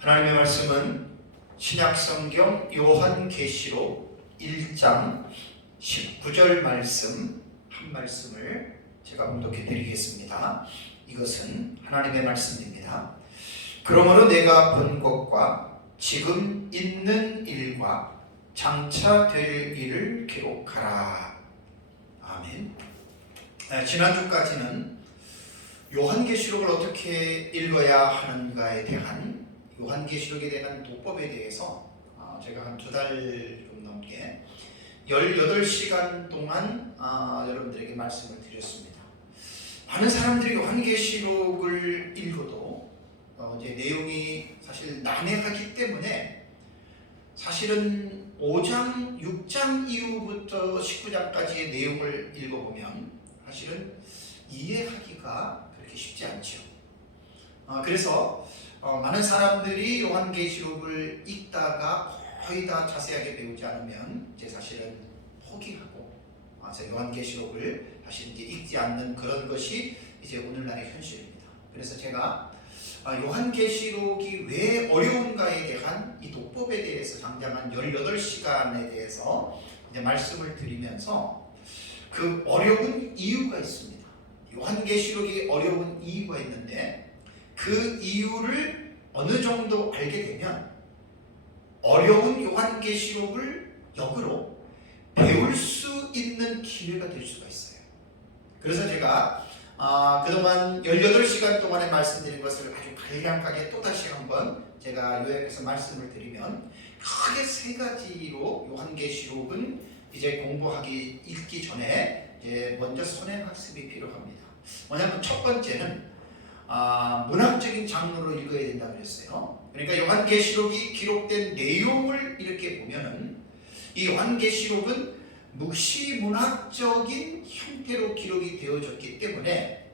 하나님의 말씀은 신약성경 요한계시록 1장 19절 말씀 한 말씀을 제가 봉독해 드리겠습니다. 이것은 하나님의 말씀입니다. 그러므로 내가 본 것과 지금 있는 일과 장차 될 일을 기록하라. 아멘. 지난주까지는 요한계시록을 어떻게 읽어야 하는가에 대한 요한계시록에 대한 도법에 대해서 제가 한 2달 좀 넘게 18시간 동안 여러분들에게 말씀을 드렸습니다. 많은 사람들이 요한계시록을 읽어도 이제 내용이 사실 난해하기 때문에 사실은 5장, 6장 이후부터 19장까지의 내용을 읽어보면 사실은 이해하기가 그렇게 쉽지 않죠. 그래서 많은 사람들이 요한계시록을 읽다가 거의 다 자세하게 배우지 않으면 이제 사실은 포기하고 요한계시록을 다시 이제 읽지 않는 그런 것이 이제 오늘날의 현실입니다. 그래서 제가 요한계시록이 왜 어려운가에 대한 이 도법에 대해서 장장한 18시간에 대해서 이제 말씀을 드리면서 그 어려운 이유가 있습니다. 요한계시록이 어려운 이유가 있는데 그 이유를 어느 정도 알게 되면 어려운 요한계시록을 역으로 배울 수 있는 기회가 될 수가 있어요. 그래서 제가 그동안 18시간 동안에 말씀드린 것을 아주 간략하게 또다시 한번 제가 요약해서 말씀을 드리면 크게 3가지로 요한계시록은 이제 공부하기 읽기 전에 이제 먼저 선행학습이 필요합니다. 뭐냐면 첫 번째는 문학적인 장르로 읽어야 된다고 그랬어요. 그러니까 요한계시록이 기록된 내용을 이렇게 보면은 이 요한계시록은 묵시문학적인 형태로 기록이 되어졌기 때문에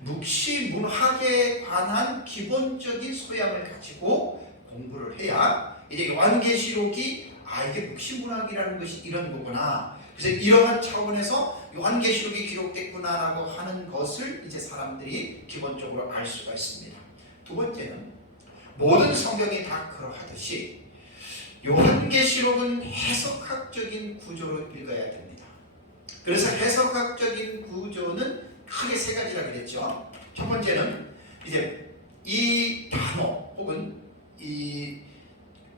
묵시문학에 관한 기본적인 소양을 가지고 공부를 해야 이제 요한계시록이 이게 묵시문학이라는 것이 이런 거구나. 그래서 이러한 차원에서 요한계시록이 기록됐구나라고 하는 것을 이제 사람들이 기본적으로 알 수가 있습니다. 두 번째는 모든 성경이 다 그러하듯이 요한계시록은 해석학적인 구조로 읽어야 됩니다. 그래서 해석학적인 구조는 크게 3가지라 그랬죠. 첫 번째는 이제 이 단어 혹은 이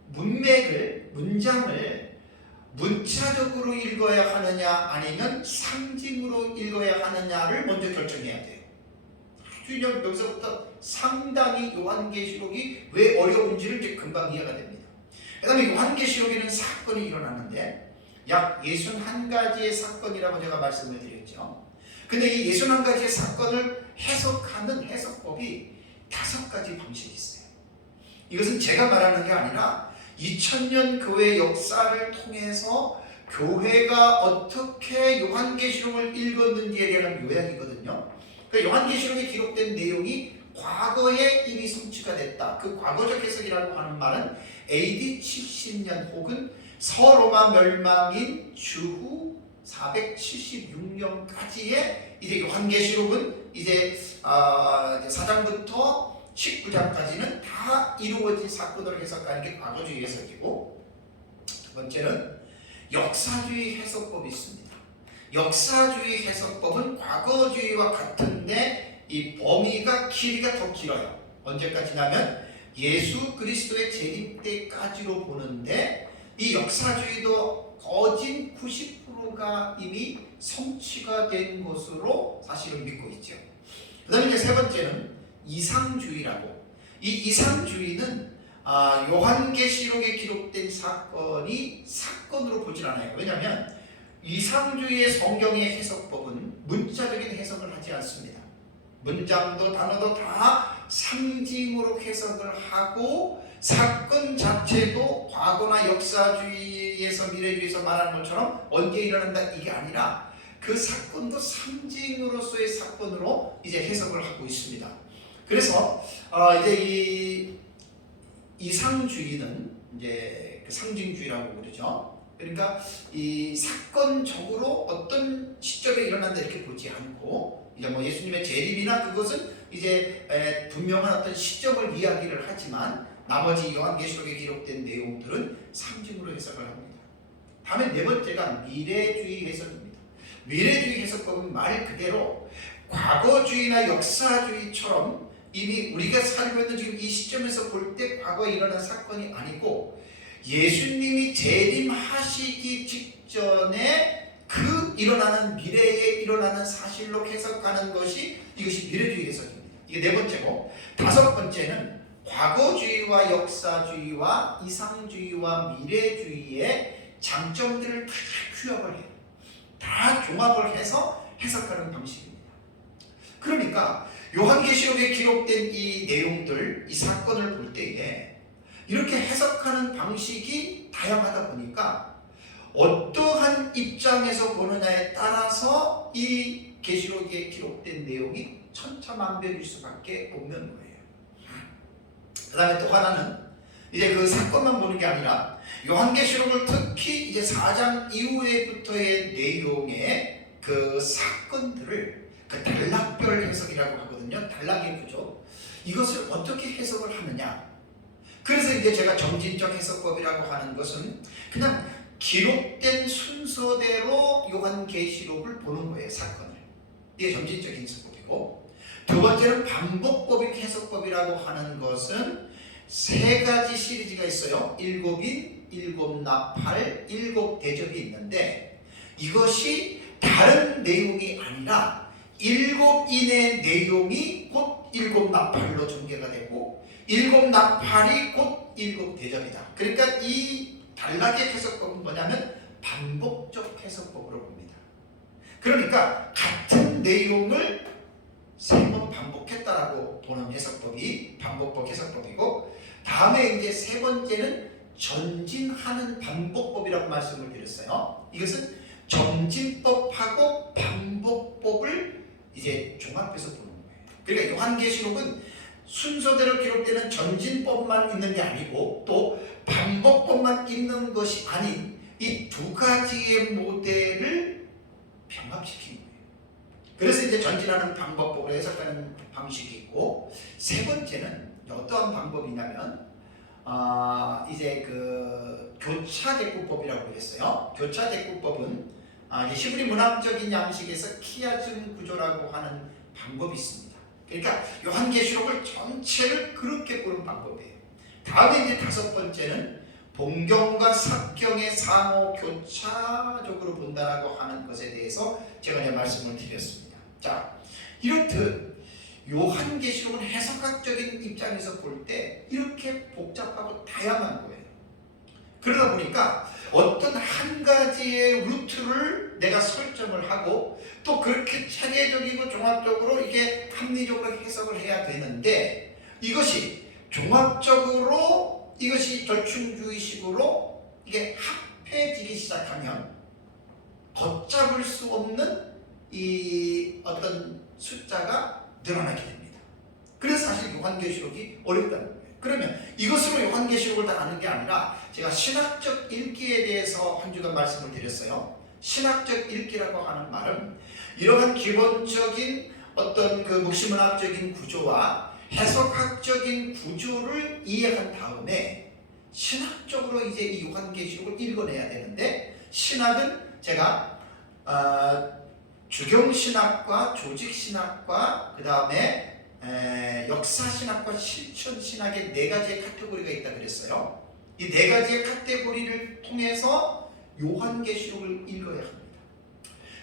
문장을 문자적으로 읽어야 하느냐 아니면 상징으로 읽어야 하느냐를 먼저 결정해야 돼요. 여기서부터 상당히 요한계시록이 왜 어려운지를 이제 금방 이해가 됩니다. 그 다음에 요한계시록에는 사건이 일어나는데 약 61가지의 사건이라고 제가 말씀을 드렸죠. 근데 이 61가지의 사건을 해석하는 해석법이 5가지 방식이 있어요. 이것은 제가 말하는 게 아니라 2000년 교회 역사를 통해서 교회가 어떻게 요한계시록을 읽었는지에 대한 요약이거든요. 그러니까 요한계시록에 기록된 내용이 과거에 이미 성취가 됐다. 그 과거적 해석이라고 하는 말은 AD 70년 혹은 서로마 멸망인 주후 476년까지의 이제 요한계시록은 이제 4장부터 19장까지는 다 이루어진 사건으로 해석하는 게 과거주의 해석이고, 두 번째는 역사주의 해석법이 있습니다. 역사주의 해석법은 과거주의와 같은데 이 범위가 길이가 더 길어요. 언제까지냐면 예수 그리스도의 재림 때까지로 보는데 이 역사주의도 거진 90%가 이미 성취가 된 것으로 사실은 믿고 있죠. 그 다음에 이제 3번째는 이상주의라고, 이 이상주의는 요한계시록에 기록된 사건이 사건으로 보질 않아요. 왜냐하면 이상주의의 성경의 해석법은 문자적인 해석을 하지 않습니다. 문장도 단어도 다 상징으로 해석을 하고 사건 자체도 과거나 역사주의에서 미래주의에서 말하는 것처럼 언제 일어난다 이게 아니라 그 사건도 상징으로서의 사건으로 이제 해석을 하고 있습니다. 그래서 이제 이 이상주의는 이제 그 상징주의라고 그러죠. 그러니까 이 사건적으로 어떤 시점에 일어난다 이렇게 보지 않고 이제 뭐 예수님의 재림이나 그것은 이제 분명한 어떤 시점을 이야기를 하지만 나머지 요한계시록에 기록된 내용들은 상징으로 해석을 합니다. 다음에 네 번째가 미래주의 해석입니다. 미래주의 해석법은 말 그대로 과거주의나 역사주의처럼 이미 우리가 살고 있는 지금 이 시점에서 볼 때 과거에 일어난 사건이 아니고 예수님이 재림하시기 직전에 그 일어나는 미래에 일어나는 사실로 해석하는 것이 이것이 미래주의 해석입니다. 이게 네 번째고, 다섯 번째는 과거주의와 역사주의와 이상주의와 미래주의의 장점들을 다 규합을 해요. 다 종합을 해서 해석하는 방식입니다. 그러니까 요한계시록에 기록된 이 내용들, 이 사건을 볼 때에 이렇게 해석하는 방식이 다양하다 보니까 어떠한 입장에서 보느냐에 따라서 이 계시록에 기록된 내용이 천차만별일 수밖에 없는 거예요. 그 다음에 또 하나는 이제 그 사건만 보는 게 아니라 요한계시록을 특히 이제 4장 이후에부터의 내용의 그 사건들을 그 단락별 해석이라고 하거든요. 단락의 구조. 이것을 어떻게 해석을 하느냐. 그래서 이제 제가 점진적 해석법이라고 하는 것은 그냥 기록된 순서대로 요한계시록을 보는 거예요. 사건을. 이게 점진적인 해석법이고, 두 번째는 반복법인 해석법이라고 하는 것은 세 가지 시리즈가 있어요. 일곱인, 일곱나팔, 일곱대접이 있는데 이것이 다른 내용이 아니라 일곱인의 내용이 곧 일곱나팔로 전개가 되고 일곱나팔이 곧 일곱대접이다. 그러니까 이 단락의 해석법은 뭐냐면 반복적 해석법으로 봅니다. 그러니까 같은 내용을 세 번 반복했다라고 보는 해석법이 반복법 해석법이고, 다음에 이제 세 번째는 전진하는 반복법이라고 말씀을 드렸어요. 이것은 점진법하고 반복법을 이제 종합해서 보는 거예요. 그러니까 요한계시록은 순서대로 기록되는 전진법만 있는 게 아니고 또 반복법만 있는 것이 아닌 이 두 가지의 모델을 병합시킨 거예요. 그래서 이제 전진하는 방법법을 해석하는 방식이 있고, 세 번째는 어떠한 방법이냐면 이제 그 교차대꾸법이라고 그랬어요. 교차대꾸법은 이제 히브리 문학적인 양식에서 키아즘 구조라고 하는 방법이 있습니다. 그러니까 요한계시록을 전체를 그렇게 보는 방법이에요. 다음에 이제 다섯 번째는 본경과 삭경의 상호 교차적으로 본다라고 하는 것에 대해서 제가 이제 말씀을 드렸습니다. 자, 이렇듯 요한계시록은 해석학적인 입장에서 볼 때 이렇게 복잡하고 다양한 거예요. 그러다 보니까 어떤 한 가지의 루트를 내가 설정을 하고 또 그렇게 체계적이고 종합적으로 이게 합리적으로 해석을 해야 되는데, 이것이 종합적으로 이것이 절충주의식으로 이게 합해지기 시작하면 걷잡을 수 없는 이 어떤 숫자가 늘어나게 됩니다. 그래서 사실 요한계시록이 어렵다는 거예요. 그러면 이것으로 요한계시록을 다 아는 게 아니라 제가 신학적 읽기에 대해서 한 주간 말씀을 드렸어요. 신학적 읽기라고 하는 말은 이러한 기본적인 어떤 그 묵시문학적인 구조와 해석학적인 구조를 이해한 다음에 신학적으로 이제 이 요한계시록을 읽어내야 되는데, 신학은 제가 주경신학과 조직신학과 그 다음에 역사신학과 실천신학의 네 가지의 카테고리가 있다 그랬어요. 이 네 가지의 카테고리를 통해서 요한계시록을 읽어야 합니다.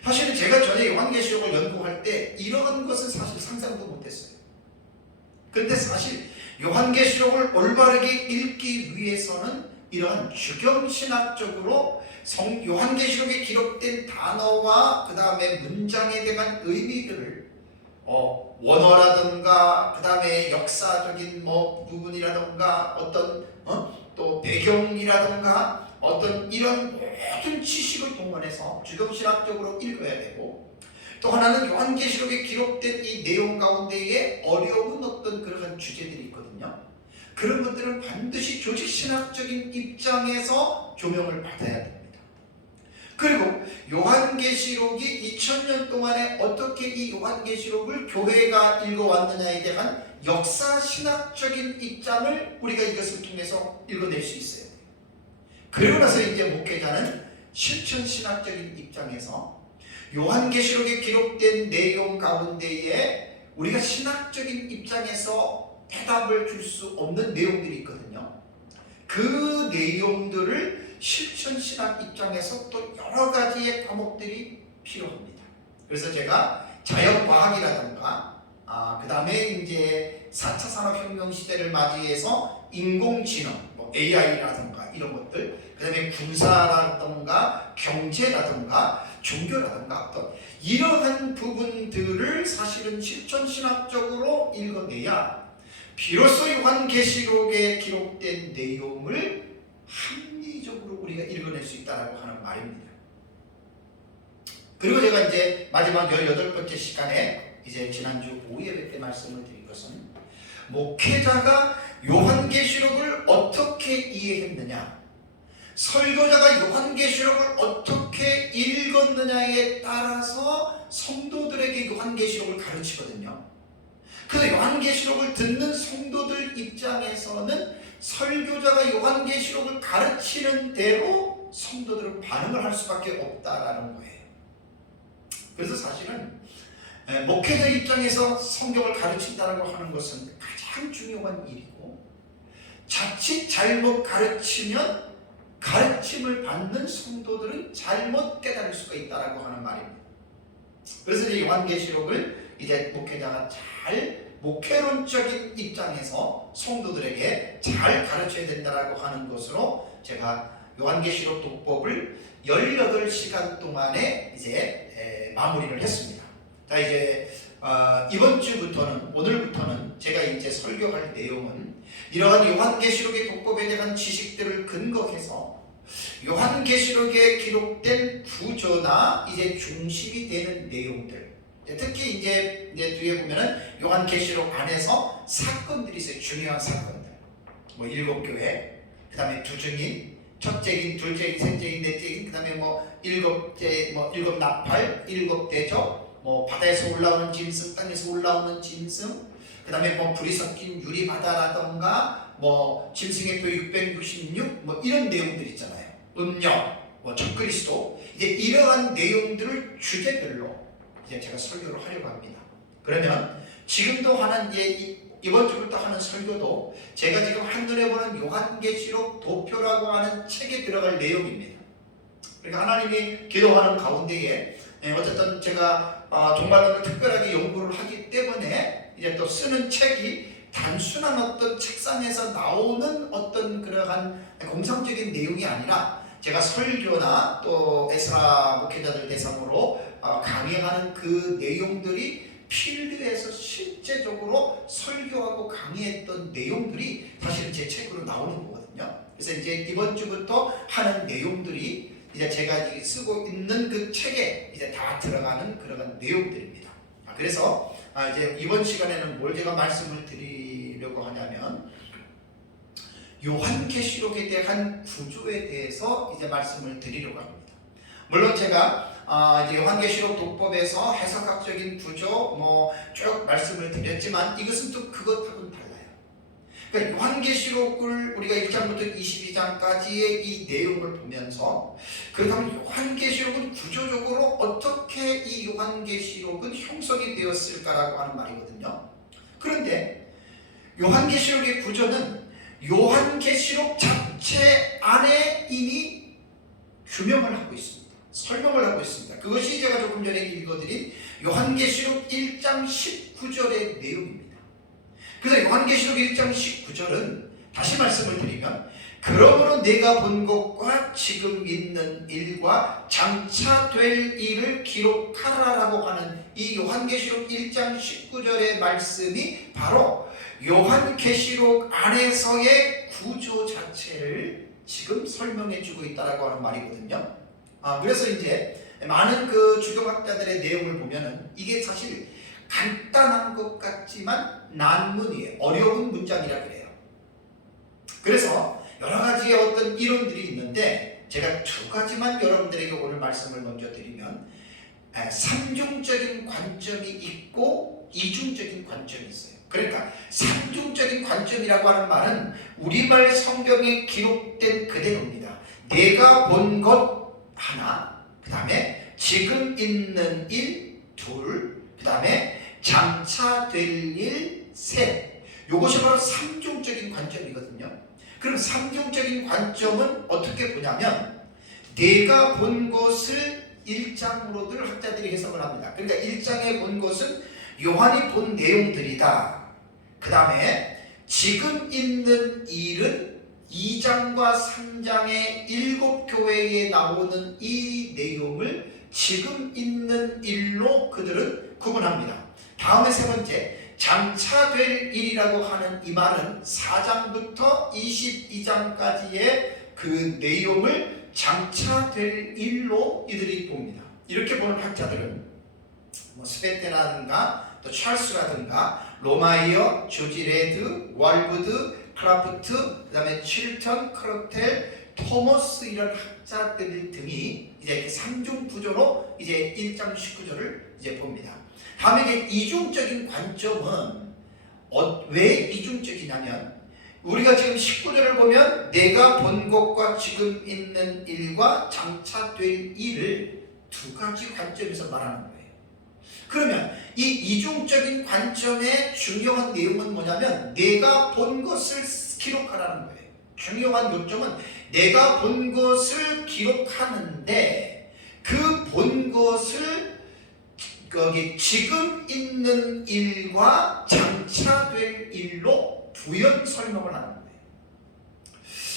사실은 제가 전에 요한계시록을 연구할 때 이러한 것은 사실 상상도 못했어요. 그런데 사실 요한계시록을 올바르게 읽기 위해서는 이러한 주경신학적으로 요한계시록에 기록된 단어와 그 다음에 문장에 대한 의미들을 원어라든가 그 다음에 역사적인 부분이라든가 어떤 또 배경이라든가 어떤 이런 모든 지식을 동원해서 주경신학적으로 읽어야 되고, 또 하나는 요한계시록에 기록된 이 내용 가운데에 어려운 어떤 그런 주제들이 있거든요. 그런 것들은 반드시 조직신학적인 입장에서 조명을 받아야 됩니다. 그리고 요한계시록이 2000년 동안에 어떻게 이 요한계시록을 교회가 읽어왔느냐에 대한 역사 신학적인 입장을 우리가 이것을 통해서 읽어낼 수 있어야 돼요. 그리고 나서 이제 목회자는 실천 신학적인 입장에서 요한계시록에 기록된 내용 가운데에 우리가 신학적인 입장에서 해답을 줄 수 없는 내용들이 있거든요. 그 내용들을 실천 신학 입장에서 또 여러 가지의 과목들이 필요합니다. 그래서 제가 자연과학이라든가 그 다음에 이제 4차 산업혁명 시대를 맞이해서 인공지능, 뭐 AI라든가 이런 것들, 그 다음에 군사라든가 경제라든가 종교라든가 어떤 이러한 부분들을 사실은 실천신학적으로 읽어내야 비로소 요한계시록에 기록된 내용을 합리적으로 우리가 읽어낼 수 있다고 하는 말입니다. 그리고 제가 이제 마지막 18번째 시간에 이제 지난주 오예배 때 말씀을 드린 것은 목회자가 요한계시록을 어떻게 이해했느냐, 설교자가 요한계시록을 어떻게 읽었느냐에 따라서 성도들에게 요한계시록을 가르치거든요. 그래서 요한계시록을 듣는 성도들 입장에서는 설교자가 요한계시록을 가르치는 대로 성도들은 반응을 할 수밖에 없다라는 거예요. 그래서 사실은 목회자 입장에서 성경을 가르친다고 하는 것은 가장 중요한 일이고, 자칫 잘못 가르치면 가르침을 받는 성도들은 잘못 깨달을 수가 있다라고 하는 말입니다. 그래서 이제 요한계시록을 이제 목회자가 잘 목회론적인 입장에서 성도들에게 잘 가르쳐야 된다라고 하는 것으로 제가 요한계시록 독법을 18시간 동안에 이제 마무리를 했습니다. 자, 이제 이번 주부터는, 오늘부터는 제가 이제 설교할 내용은 이러한 요한계시록의 독법에 대한 지식들을 근거해서 요한계시록에 기록된 구조나 이제 중심이 되는 내용들, 특히 이제 뒤에 보면은 요한계시록 안에서 사건들이 있어요. 중요한 사건들. 뭐 7교회, 그 다음에 두 증인, 첫째인, 둘째인, 셋째인, 넷째인, 그 다음에 뭐 일곱 나팔, 7 대적, 뭐 바다에서 올라오는 짐승, 땅에서 올라오는 짐승, 그 다음에 뭐 불이 섞인 유리바다라던가 뭐 짐승의 뼈 666, 뭐 이런 내용들 있잖아요. 음력, 뭐 적그리스도, 이제 이러한 내용들을 주제별로 이제 제가 설교를 하려고 합니다. 그러면 지금도 하는 이번 주부터 하는 설교도 제가 지금 한눈에 보는 요한계시록 도표라고 하는 책에 들어갈 내용입니다. 그러니까 하나님이 기도하는 가운데에 어쨌든 제가 정말로 특별하게 연구를 하기 때문에 이제 또 쓰는 책이 단순한 어떤 책상에서 나오는 어떤 그러한 공상적인 내용이 아니라 제가 설교나 또 에스라 목회자들 대상으로 강의하는 그 내용들이 필드에서 실제적으로 설교하고 강의했던 내용들이 사실은 제 책으로 나오는 거거든요. 그래서 이제 이번 주부터 하는 내용들이 이제 제가 쓰고 있는 그 책에 이제 다 들어가는 그런 내용들입니다. 그래서 이제 이번 시간에는 뭘 제가 말씀을 드리려고 하냐면 요한계시록에 대한 구조에 대해서 이제 말씀을 드리려고 합니다. 물론 제가 이제 요한계시록 독법에서 해석학적인 구조 쭉 말씀을 드렸지만 이것은 또 그것하고는 달라요. 그러니까 요한계시록을 우리가 1장부터 22장까지의 이 내용을 보면서 그렇다면 요한계시록은 구조적으로 어떻게 이 요한계시록은 형성이 되었을까라고 하는 말이거든요. 그런데 요한계시록의 구조는 요한계시록 자체 안에 이미 규명을 하고 있습니다. 설명을 하고 있습니다. 그것이 제가 조금 전에 읽어드린 요한계시록 1장 19절의 내용입니다. 그래서 요한계시록 1장 19절은 다시 말씀을 드리면 그러므로 내가 본 것과 지금 있는 일과 장차 될 일을 기록하라라고 하는 이 요한계시록 1장 19절의 말씀이 바로 요한계시록 안에서의 구조 자체를 지금 설명해 주고 있다라고 하는 말이거든요. 그래서 이제 많은 그 주경학자들의 내용을 보면은 이게 사실 간단한 것 같지만 난문이에요. 어려운 문장이라 그래요. 그래서 여러 가지의 어떤 이론들이 있는데 제가 2가지만 여러분들에게 오늘 말씀을 먼저 드리면 삼중적인 관점이 있고 이중적인 관점이 있어요. 그러니까 삼중적인 관점이라고 하는 말은 우리말 성경에 기록된 그대로입니다. 내가 본 것 하나, 그 다음에 지금 있는 일 둘, 그 다음에 장차 될 일 셋. 이것이 바로 삼중적인 관점이거든요. 그럼 삼중적인 관점은 어떻게 보냐면 내가 본 것을 1장으로들 학자들이 해석을 합니다. 그러니까 1장에 본 것은 요한이 본 내용들이다. 그 다음에 지금 있는 일은 2장과 3장의 7교회에 나오는 이 내용을 지금 있는 일로 그들은 구분합니다. 다음에 세 번째, 장차 될 일이라고 하는 이 말은 4장부터 22장까지의 그 내용을 장차 될 일로 이들이 봅니다. 이렇게 보는 학자들은 스페테라든가 또 찰스라든가 로마이어, 조지 레드, 월부드, 크라프트, 그 다음에 칠턴, 크로텔, 토머스 이런 학자들 등이 이제 이렇게 3중 구조로 이제 1장 19절을 이제 봅니다. 다음에 이중적인 관점은 왜 이중적이냐면 우리가 지금 19절을 보면 내가 본 것과 지금 있는 일과 장차 될 일을 두 가지 관점에서 말하는 거예요. 그러면 이 이중적인 관점의 중요한 내용은 뭐냐면 내가 본 것을 기록하라는 거예요. 중요한 요점은 내가 본 것을 기록하는데 그 본 것을 거기 지금 있는 일과 장차 될 일로 부연 설명을 하는 거예요.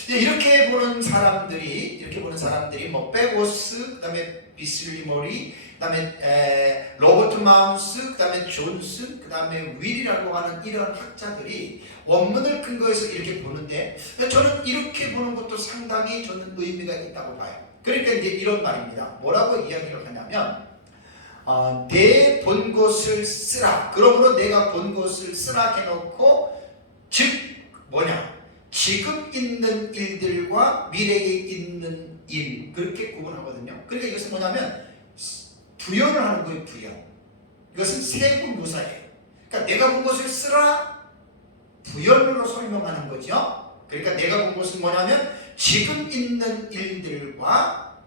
이렇게 보는 사람들이 뭐 베고스, 그다음에 비슬리머리, 그다음에 로버트 마우스, 그다음에 존슨, 그다음에 윌이라고 하는 이런 학자들이 원문을 근거해서 이렇게 보는데 저는 이렇게 보는 것도 상당히 저는 의미가 있다고 봐요. 그러니까 이제 이런 말입니다. 뭐라고 이야기를 하냐면 내 본 것을 쓰라. 그러므로 내가 본 것을 쓰라 해놓고 즉 뭐냐? 지금 있는 일들과 미래에 있는 일 그렇게 구분하거든요. 그러니까 이것은 뭐냐면 부연을 하는 거예요. 부연. 이것은 세분묘사예요. 그러니까 내가 본 것을 쓰라 부연으로 설명하는 거죠. 그러니까 내가 본 것은 뭐냐면 지금 있는 일들과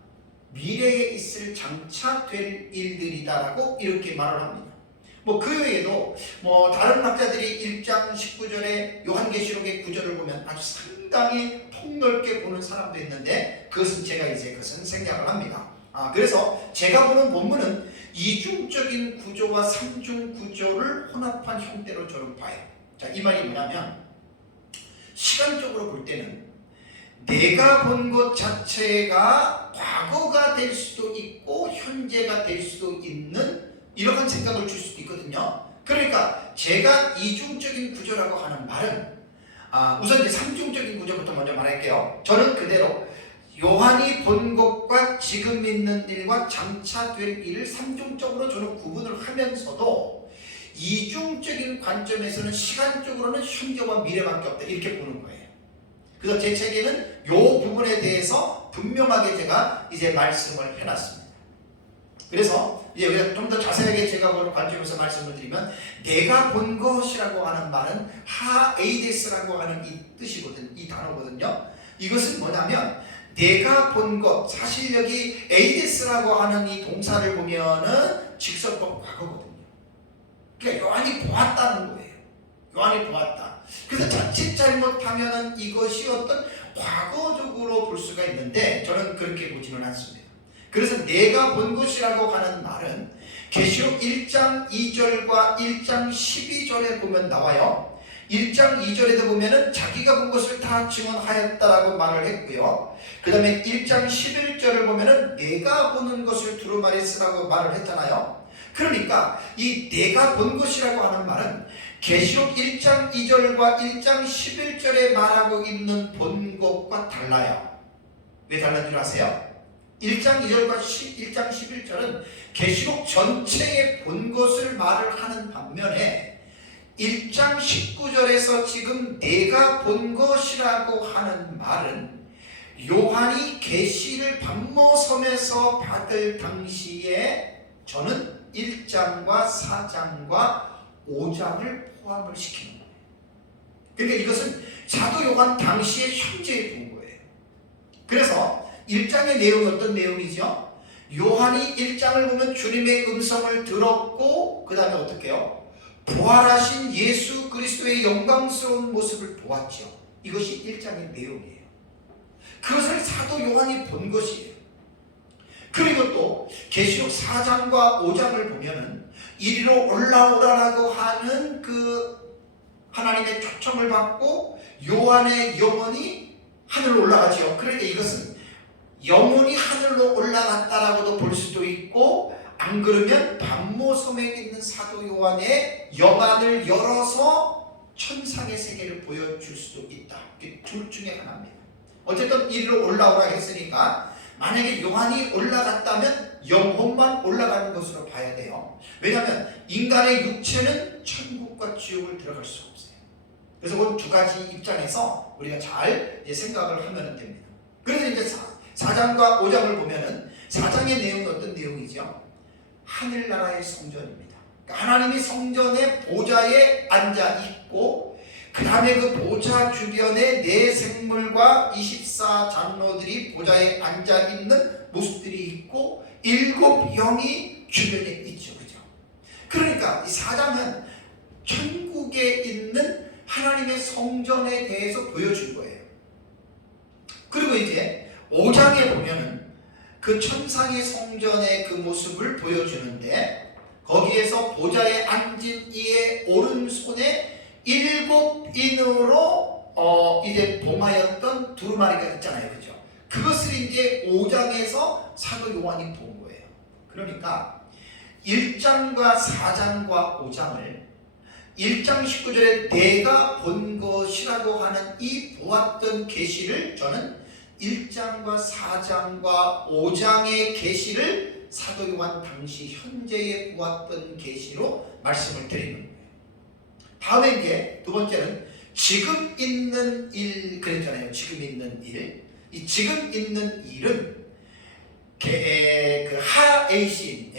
미래에 있을 장차 될 일들이다라고 이렇게 말을 합니다. 그 외에도 다른 학자들이 1장 19절에 요한계시록의 구절을 보면 아주 상당히 폭넓게 보는 사람도 있는데 그것은 제가 그것은 생략을 합니다. 그래서 제가 보는 본문은 이중적인 구조와 삼중 구조를 혼합한 형태로 저는 봐요. 자, 이 말이 뭐냐면 시간적으로 볼 때는 내가 본 것 자체가 과거가 될 수도 있고 현재가 될 수도 있는 이러한 생각을 줄 수도 있거든요. 그러니까 제가 이중적인 구조라고 하는 말은 우선 이제 삼중적인 구조부터 먼저 말할게요. 저는 그대로 요한이 본 것과 지금 있는 일과 장차 될 일을 삼중적으로 저는 구분을 하면서도 이중적인 관점에서는 시간적으로는 현재와 미래밖에 없다 이렇게 보는 거예요. 그래서 제 책에는 이 부분에 대해서 분명하게 제가 이제 말씀을 해놨습니다. 그래서 이제 좀 더 자세하게 제가 보는 관점에서 말씀을 드리면 내가 본 것이라고 하는 말은 하에이데스라고 하는 이 뜻이거든요. 이 단어거든요. 이것은 뭐냐면 내가 본 것, 사실 여기 에이데스라고 하는 이 동사를 보면은 직설법 과거거든요. 그러니까 요한이 보았다는 거예요. 요한이 보았다. 그래서 자칫 잘못하면은 이것이 어떤 과거적으로 볼 수가 있는데 저는 그렇게 보지는 않습니다. 그래서 내가 본 것이라고 하는 말은 계시록 1장 2절과 1장 12절에 보면 나와요. 1장 2절에도 보면은 자기가 본 것을 다 증언하였다라고 말을 했고요. 그 다음에 1장 11절을 보면은 내가 보는 것을 두루 말했으라고 말을 했잖아요. 그러니까 이 내가 본 것이라고 하는 말은 계시록 1장 2절과 1장 11절에 말하고 있는 본 것과 달라요. 왜 다른 줄 아세요? 1장 2절과 1장 11절은 계시록 전체의 본 것을 말을 하는 반면에 1장 19절에서 지금 내가 본 것이라고 하는 말은 요한이 계시를 반모섬에서 받을 당시에 저는 1장과 4장과 5장을 포함을 시키는 거예요. 그러니까 이것은 사도 요한 당시의 현재의 본거예요. 그래서 1장의 내용이 어떤 내용이죠? 요한이 1장을 보면 주님의 음성을 들었고 그 다음에 어떻게 해요? 부활하신 예수 그리스도의 영광스러운 모습을 보았죠. 이것이 1장의 내용이에요. 그것을 사도 요한이 본 것이에요. 그리고 또 계시록 4장과 5장을 보면은 이리로 올라오라라고 하는 그 하나님의 초청을 받고 요한의 영혼이 하늘로 올라가죠. 그러니까 이것은 영혼이 하늘로 올라갔다라고도 볼 수도 있고, 안 그러면 반모섬에 있는 사도 요한의 영안을 열어서 천상의 세계를 보여줄 수도 있다. 둘 중에 하나입니다. 어쨌든 이리로 올라오라 했으니까 만약에 요한이 올라갔다면 영혼만 올라가는 것으로 봐야 돼요. 왜냐하면 인간의 육체는 천국과 지옥을 들어갈 수가 없어요. 그래서 그 두 가지 입장에서 우리가 잘 생각을 하면 됩니다. 그래서 이제 4장과 5장을 보면은 4장의 내용은 어떤 내용이죠? 하늘나라의 성전입니다. 그러니까 하나님이 성전의 보좌에 앉아 있고, 그 다음에 그 보좌 주변에 네 생물과 24장로들이 보좌에 앉아 있는 모습들이 있고, 7영이 주변에 있죠. 그죠? 그러니까 이 4장은 천국에 있는 하나님의 성전에 대해서 보여준 거예요. 그리고 이제 5장에 보면은 그 천상의 성전의 그 모습을 보여주는데, 거기에서 보좌에 앉은 이의 오른손에 7인으로 이제 봉하였던 두루마리가 있잖아요. 그죠? 그것을 이제 5장에서 사도 요한이 본 거예요. 그러니까 1장과 4장과 5장을 1장 19절에 내가 본 것이라고 하는 이 보았던 계시를 저는 1장과 4장과 5장의 계시를 사도 요한 당시 현재에 보았던 계시로 말씀을 드리는 거예요. 다음에 이제 두 번째는 지금 있는 일 그랬잖아요. 지금 있는 일. 이 지금 있는 일은 그 하에이신,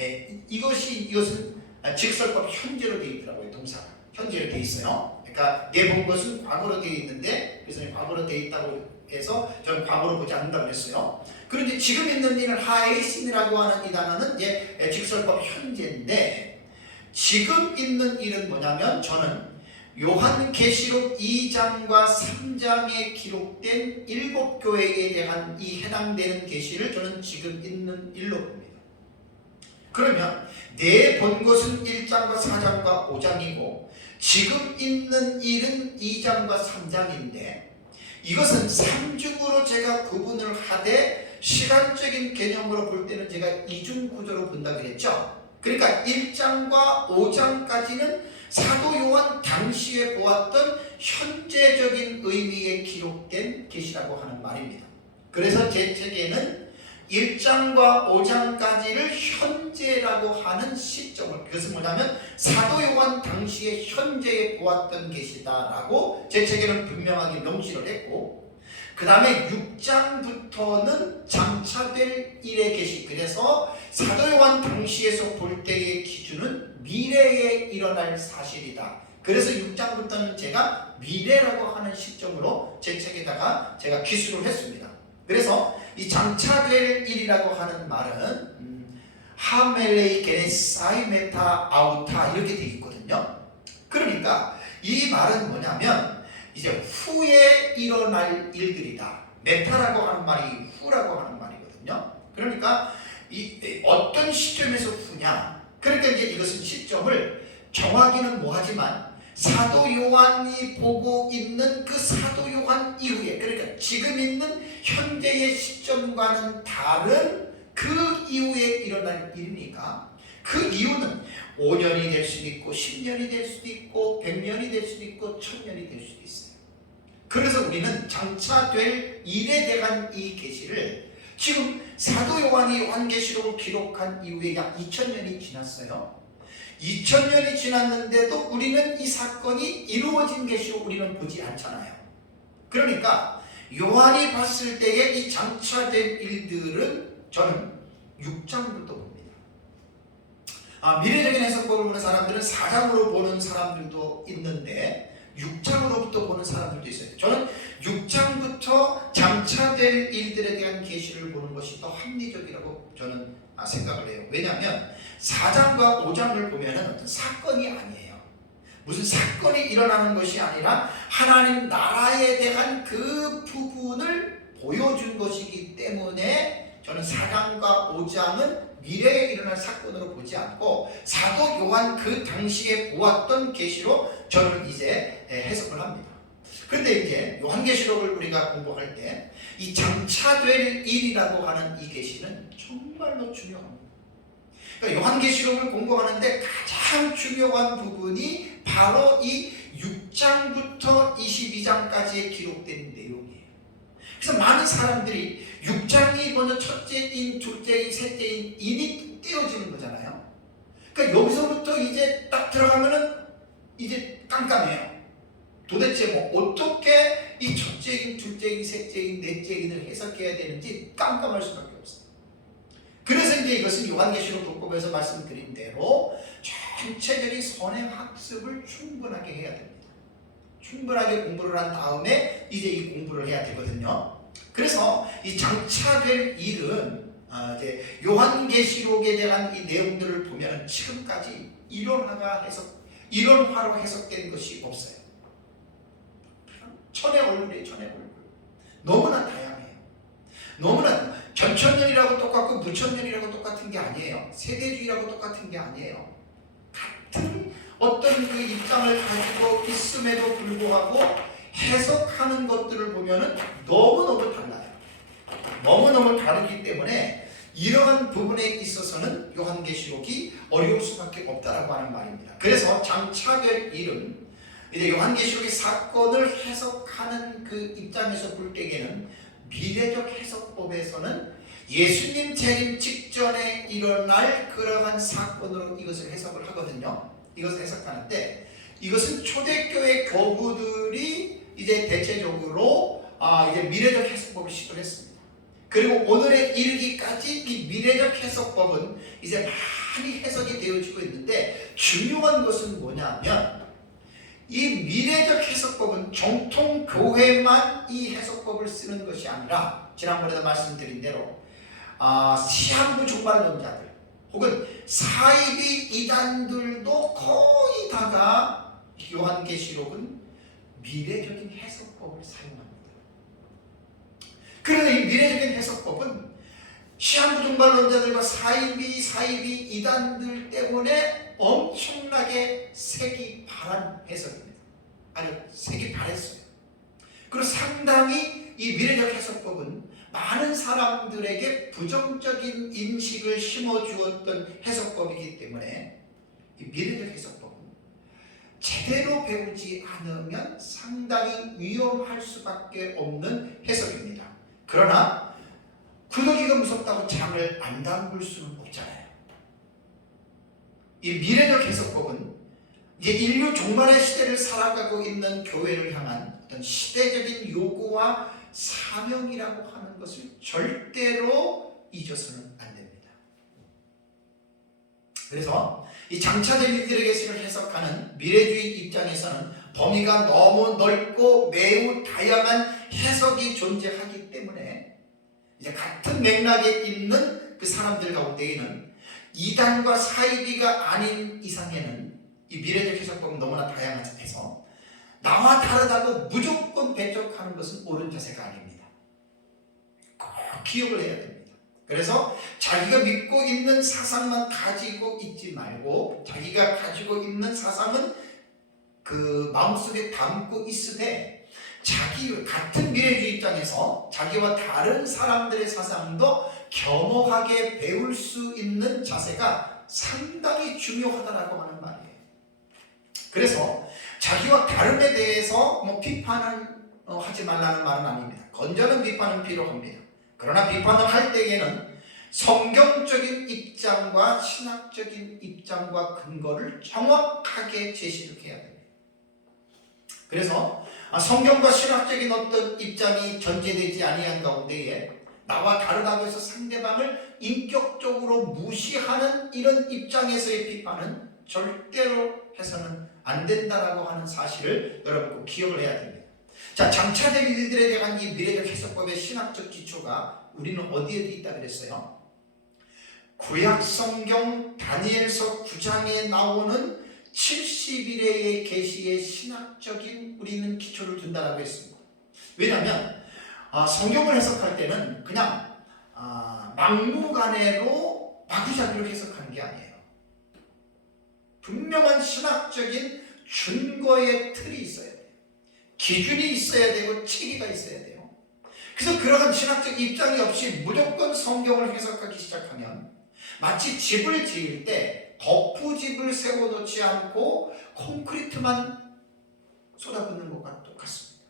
이것은 직설법 현재로 되어 있더라고요. 동사가 현재로 되어 있어요. 그러니까 내 본 것은 과거로 되어 있는데, 그래서 과거로 되어 있다고 해서 저는 과거로 보지 않는다고 했어요. 그런데 지금 있는 일은 하에이신이라고 하는 이 단어는 이제 직설법 현재인데, 지금 있는 일은 뭐냐면 저는 요한계시록 2장과 3장에 기록된 7교회에 대한 이 해당되는 계시를 저는 지금 있는 일로 봅니다. 그러면 내 본 것은 1장과 4장과 5장이고 지금 있는 일은 2장과 3장인데, 이것은 3중으로 제가 구분을 하되 시간적인 개념으로 볼 때는 제가 이중 구조로 본다 그랬죠. 그러니까 1장과 5장까지는 사도 요한 당시에 보았던 현재적인 의미에 기록된 계시라고 하는 말입니다. 그래서 제 책에는 1장과 5장까지를 현재라고 하는 시점을, 그것은 뭐냐면 사도 요한 당시에 현재에 보았던 계시다라고 제 책에는 분명하게 명시를 했고, 그 다음에 6장부터는 장차될 일의 계시, 그래서 사도 요한 당시에서 볼 때의 기준은 미래에 일어날 사실이다. 그래서 6장부터는 제가 미래라고 하는 시점으로 제 책에다가 제가 기술을 했습니다. 그래서 이 장차될 일이라고 하는 말은 하멜레이 게네사이 메타 아우타 이렇게 되어 있거든요. 그러니까 이 말은 뭐냐면 이제 후에 일어날 일들이다. 메타라고 하는 말이 후라고 하는 말이거든요. 그러니까 이 어떤 시점에서 후냐. 그러니까 이제 이것은 시점을 정하기는 뭐하지만 사도 요한이 보고 있는 그 사도 요한 이후에, 그러니까 지금 있는 현재의 시점과는 다른 그 이후에 일어날 일이니까 그 이유는 5년이 될 수도 있고 10년이 될 수도 있고 100년이 될 수도 있고 1000년이 될 수도 있어요. 그래서 우리는 장차될 일에 대한 이 계시를 지금 사도 요한이 요한계시록을 기록한 이후에 약 2000년이 지났어요. 2000년이 지났는데도 우리는 이 사건이 이루어진 계시로 우리는 보지 않잖아요. 그러니까 요한이 봤을 때의 이 장차될 일들은 저는 6장부터 봅니다. 미래적인 해석법을 보는 사람들은 4장으로 보는 사람들도 있는데 6장으로부터 보는 사람들도 있어요. 저는 6장부터 장차될 일들에 대한 계시를 보는 것이 더 합리적이라고 저는 생각을 해요. 왜냐하면 4장과 5장을 보면은 어떤 사건이 아니에요. 무슨 사건이 일어나는 것이 아니라 하나님 나라에 대한 그 부분을 보여준 것이기 때문에 저는 4장과 5장은 미래에 일어날 사건으로 보지 않고 사도 요한 그 당시에 보았던 계시로 저는 이제 해석을 합니다. 그런데 이제 요한계시록을 우리가 공부할 때 이 장차될 일이라고 하는 이 계시는 정말로 중요합니다. 그러니까 요한계시록을 공부하는데 가장 중요한 부분이 바로 이 6장부터 22장까지에 기록된 내용이에요. 그래서 많은 사람들이 6장이 먼저 첫째인, 둘째인, 셋째인 인이 띄어지는 거잖아요. 그러니까 여기서부터 이제 딱 들어가면은 이제 깜깜해요. 도대체 뭐 어떻게 이 첫째인, 둘째인, 셋째인, 넷째인을 해석해야 되는지 깜깜할 수밖에 없어요. 그래서 이제 이것은 요한계시록 독법에서 말씀드린 대로 전체적인 선행 학습을 충분하게 해야 됩니다. 충분하게 공부를 한 다음에 이제 이 공부를 해야 되거든요. 그래서 이 장차될 일은 이제 요한계시록에 대한 이 내용들을 보면 지금까지 이론화로 해석된 것이 없어요. 천의 얼굴이에요, 천의 얼굴. 너무나 다양해요. 너무나 전천년이라고 똑같고 무천년이라고 똑같은 게 아니에요. 세대주의라고 똑같은 게 아니에요. 같은 어떤 그 입장을 가지고 있음에도 불구하고 해석하는 것들을 보면은 너무너무 달라요. 너무너무 다르기 때문에 이러한 부분에 있어서는 요한계시록이 어려울 수밖에 없다라고 하는 말입니다. 그래서 장차될 일은 이제 요한계시록의 사건을 해석하는 그 입장에서 볼 때에는 미래적 해석법에서는 예수님 재림 직전에 일어날 그러한 사건으로 이것을 해석을 하거든요. 이것을 해석하는데 이것은 초대교회 교부들이 이제 대체적으로 이제 미래적 해석법을 시도를 했습니다. 그리고 오늘에 이르기까지 이 미래적 해석법은 이제 많이 해석이 되어지고 있는데 중요한 것은 뭐냐면 이 미래적 해석법은 정통 교회만 이 해석법을 쓰는 것이 아니라 지난번에도 말씀드린 대로 시한부 종말론자들 혹은 사이비 이단들도 거의 다가 요한계시록은 미래적인 해석법을 사용합니다. 그런데 이 미래적인 해석법은 시한부 종말론자들과 사이비 이단들 때문에 엄청나게 색이 바란 해석입니다. 아니, 색이 바랬어요. 그리고 상당히 이 미래적 해석법은 많은 사람들에게 부정적인 인식을 심어주었던 해석법이기 때문에 이 미래적 해석법은 제대로 배우지 않으면 상당히 위험할 수밖에 없는 해석입니다. 그러나 구더기가 무섭다고 장을 안 담글 수는 없잖아요. 이 미래적 해석법은 이제 인류 종말의 시대를 살아가고 있는 교회를 향한 어떤 시대적인 요구와 사명이라고 하는 것을 절대로 잊어서는 안 됩니다. 그래서 이 장차될 일들의 계시를 해석하는 미래주의 입장에서는 범위가 너무 넓고 매우 다양한 해석이 존재하기 때문에 이제 같은 맥락에 있는 그 사람들 가운데에는 이단과 사이비가 아닌 이상에는 이 미래적 해석법은 너무나 다양해서 나와 다르다고 무조건 배척하는 것은 옳은 자세가 아닙니다. 꼭 기억을 해야 됩니다. 그래서 자기가 믿고 있는 사상만 가지고 있지 말고 자기가 가지고 있는 사상은 그 마음속에 담고 있으되 자기 같은 미래주의 입장에서 자기와 다른 사람들의 사상도 겸허하게 배울 수 있는 자세가 상당히 중요하다라고 하는 말이에요. 그래서 자기와 다름에 대해서 비판을 하지 말라는 말은 아닙니다. 건전한 비판은 필요합니다. 그러나 비판을 할 때에는 성경적인 입장과 신학적인 입장과 근거를 정확하게 제시를 해야 됩니다. 그래서 성경과 신학적인 어떤 입장이 전제되지 아니한 가운데에 나와 다르다고 해서 상대방을 인격적으로 무시하는 이런 입장에서의 비판은 절대로 해서는 안 된다라고 하는 사실을 여러분 꼭 기억을 해야 됩니다. 자, 장차될 일들에 대한 이 미래적 해석법의 신학적 기초가 우리는 어디에 있다 그랬어요? 구약 성경 다니엘서 9장에 나오는 70일의 계시의 신학적인 우리는 기초를 둔다라고 했습니다. 왜냐하면 성경을 해석할 때는 그냥 막무가내로 마구잡이로 해석하는 게 아니에요. 분명한 신학적인 준거의 틀이 있어야 돼요. 기준이 있어야 되고 체계가 있어야 돼요. 그래서 그러한 신학적 입장이 없이 무조건 성경을 해석하기 시작하면 마치 집을 지을 때 덮부집을 세워놓지 않고 콘크리트만 쏟아붓는 것과 똑같습니다.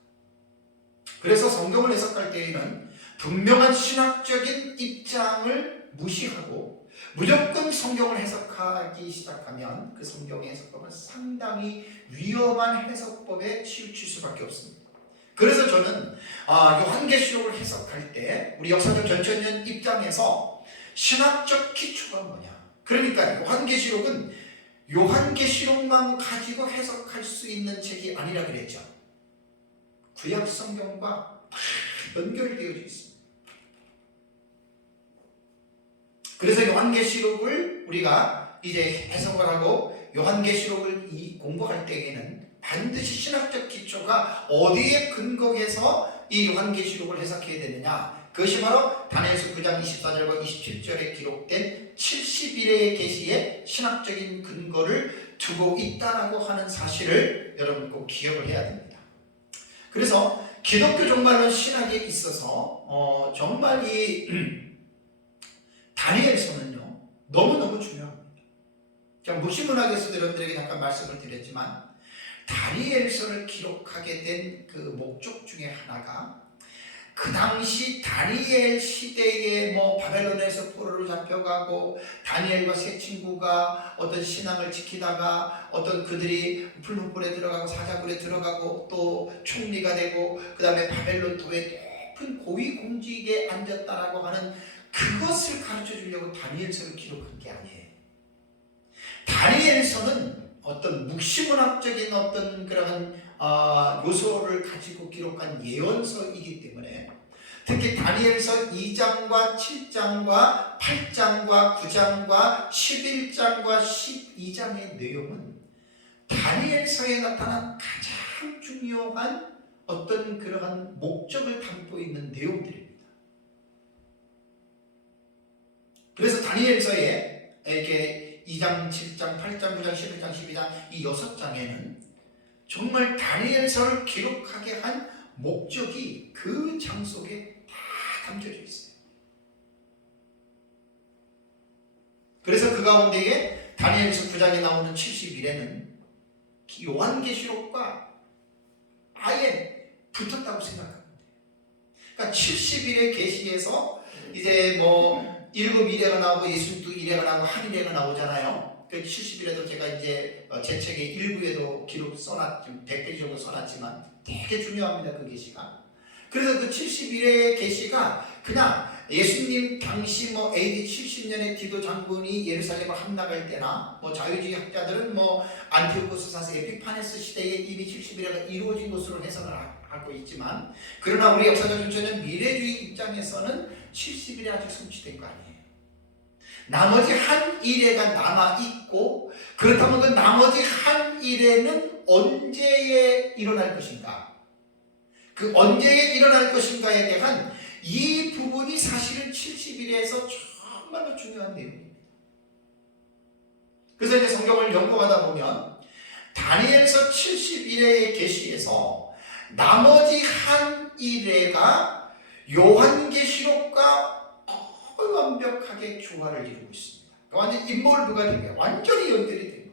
그래서 성경을 해석할 때에는 분명한 신학적인 입장을 무시하고 무조건 성경을 해석하기 시작하면 그 성경의 해석법은 상당히 위험한 해석법에 치우칠 수밖에 없습니다. 그래서 저는 요한계시록을 해석할 때 우리 역사적 전천년 입장에서 신학적 기초가 뭐냐, 그러니까 요한계시록은 요한계시록만 가지고 해석할 수 있는 책이 아니라 그랬죠. 구약 성경과 연결되어 있습니다. 그래서 요한계시록을 우리가 이제 해석을 하고 요한계시록을 공부할 때에는 반드시 신학적 기초가 어디에 근거해서 이 요한계시록을 해석해야 되느냐, 그것이 바로 다니엘서 9장 24절과 27절에 기록된 70일의 계시의 신학적인 근거를 두고 있다라고 하는 사실을 여러분 꼭 기억을 해야 됩니다. 그래서 기독교 종말론 신학에 있어서 정말 이 다니엘서는요 너무너무 중요합니다. 제가 묵시문학에서도 여러분들에게 잠깐 말씀을 드렸지만 다니엘서를 기록하게 된 그 목적 중에 하나가 그 당시 다니엘 시대에 바벨론에서 포로로 잡혀가고 다니엘과 세 친구가 어떤 신앙을 지키다가 어떤 그들이 풀문불에 들어가고 사자굴에 들어가고 또 총리가 되고 그 다음에 바벨론 도의 높은 고위공직에 앉았다라고 하는 그것을 가르쳐 주려고 다니엘서를 기록한 게 아니에요. 다니엘서는 어떤 묵시문학적인 어떤 그런 요소를 가지고 기록한 예언서이기 때문에 특히 다니엘서 2장과 7장과 8장과 9장과 11장과 12장의 내용은 다니엘서에 나타난 가장 중요한 어떤 그러한 목적을 담고 있는 내용들입니다. 그래서 다니엘서에 이렇게 2장, 7장, 8장, 9장, 11장, 12장 이 6장에는 정말 다니엘서를 기록하게 한 목적이 그 장 속에 다 담겨져 있어요. 그래서 그 가운데에 다니엘서 9장에 나오는 70일에는 요한계시록과 아예 붙었다고 생각합니다. 그러니까 70일의 계시에서 이제 일곱 이래가 나오고 예수님도 이래가 나오고 한 이래가 나오잖아요. 그 70일에도 제가 이제 제 책의 일부에도 기록 써놨, 100페이지 정도 써놨지만 되게 중요합니다. 그 계시가. 그래서 그 70일의 계시가 그냥 예수님 당시 AD 70년에 디도 장군이 예루살렘을 함락할 때나 자유주의 학자들은 안티오코스 4세 에피파네스 시대에 이미 70일에가 이루어진 것으로 해석을 하고 있지만, 그러나 우리 역사적 전체는 미래주의 입장에서는 70일이 아직 성취된 거 아니에요. 나머지 한 일회가 남아있고, 그렇다면 그 나머지 한 일회는 언제에 일어날 것인가, 그 언제에 일어날 것인가에 대한 이 부분이 사실은 70일에서 정말로 중요한 내용입니다. 그래서 이제 성경을 연구하다 보면 다니엘서 70일의 계시에서 나머지 한 일회가 요한계시록과 거의 완벽하게 조화를 이루고 있습니다. 완전 인몰브가 된 거예요. 완전히 연결이 된 거예요.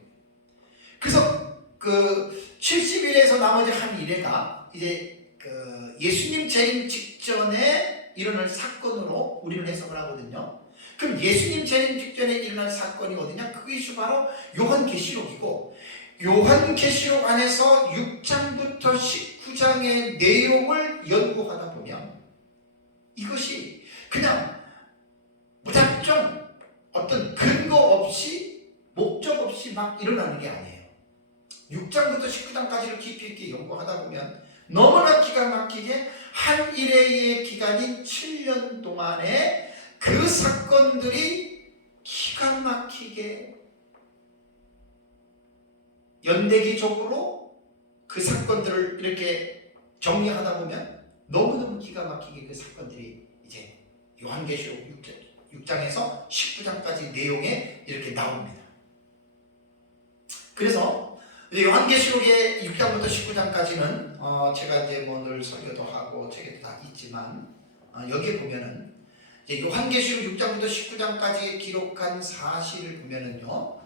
그래서 그 70일에서 나머지 한 일회가 이제 그 예수님 재림 직전에 일어날 사건으로 우리는 해석을 하거든요. 그럼 예수님 재림 직전에 일어날 사건이 어디냐? 그것이 바로 요한계시록이고, 요한계시록 안에서 6장부터 19장의 내용을 연구하다 보면 이것이 그냥 무작정 6장부터 19장까지를 깊이 있게 연구하다 보면 너무나 기가 막히게 한 일회의 기간인 7년 동안에 그 사건들이 기가 막히게 연대기적으로 그 사건들을 이렇게 정리하다 보면 너무너무 기가 막히게 그 사건들이 이제 요한계시록 6장에서 19장까지 내용에 이렇게 나옵니다. 그래서 요한계시록의 6장부터 19장까지는 제가 이제 뭐 늘 설교도 하고 책에도 다 있지만 여기에 보면은 이제 요한계시록 6장부터 19장까지 기록한 사실을 보면은요,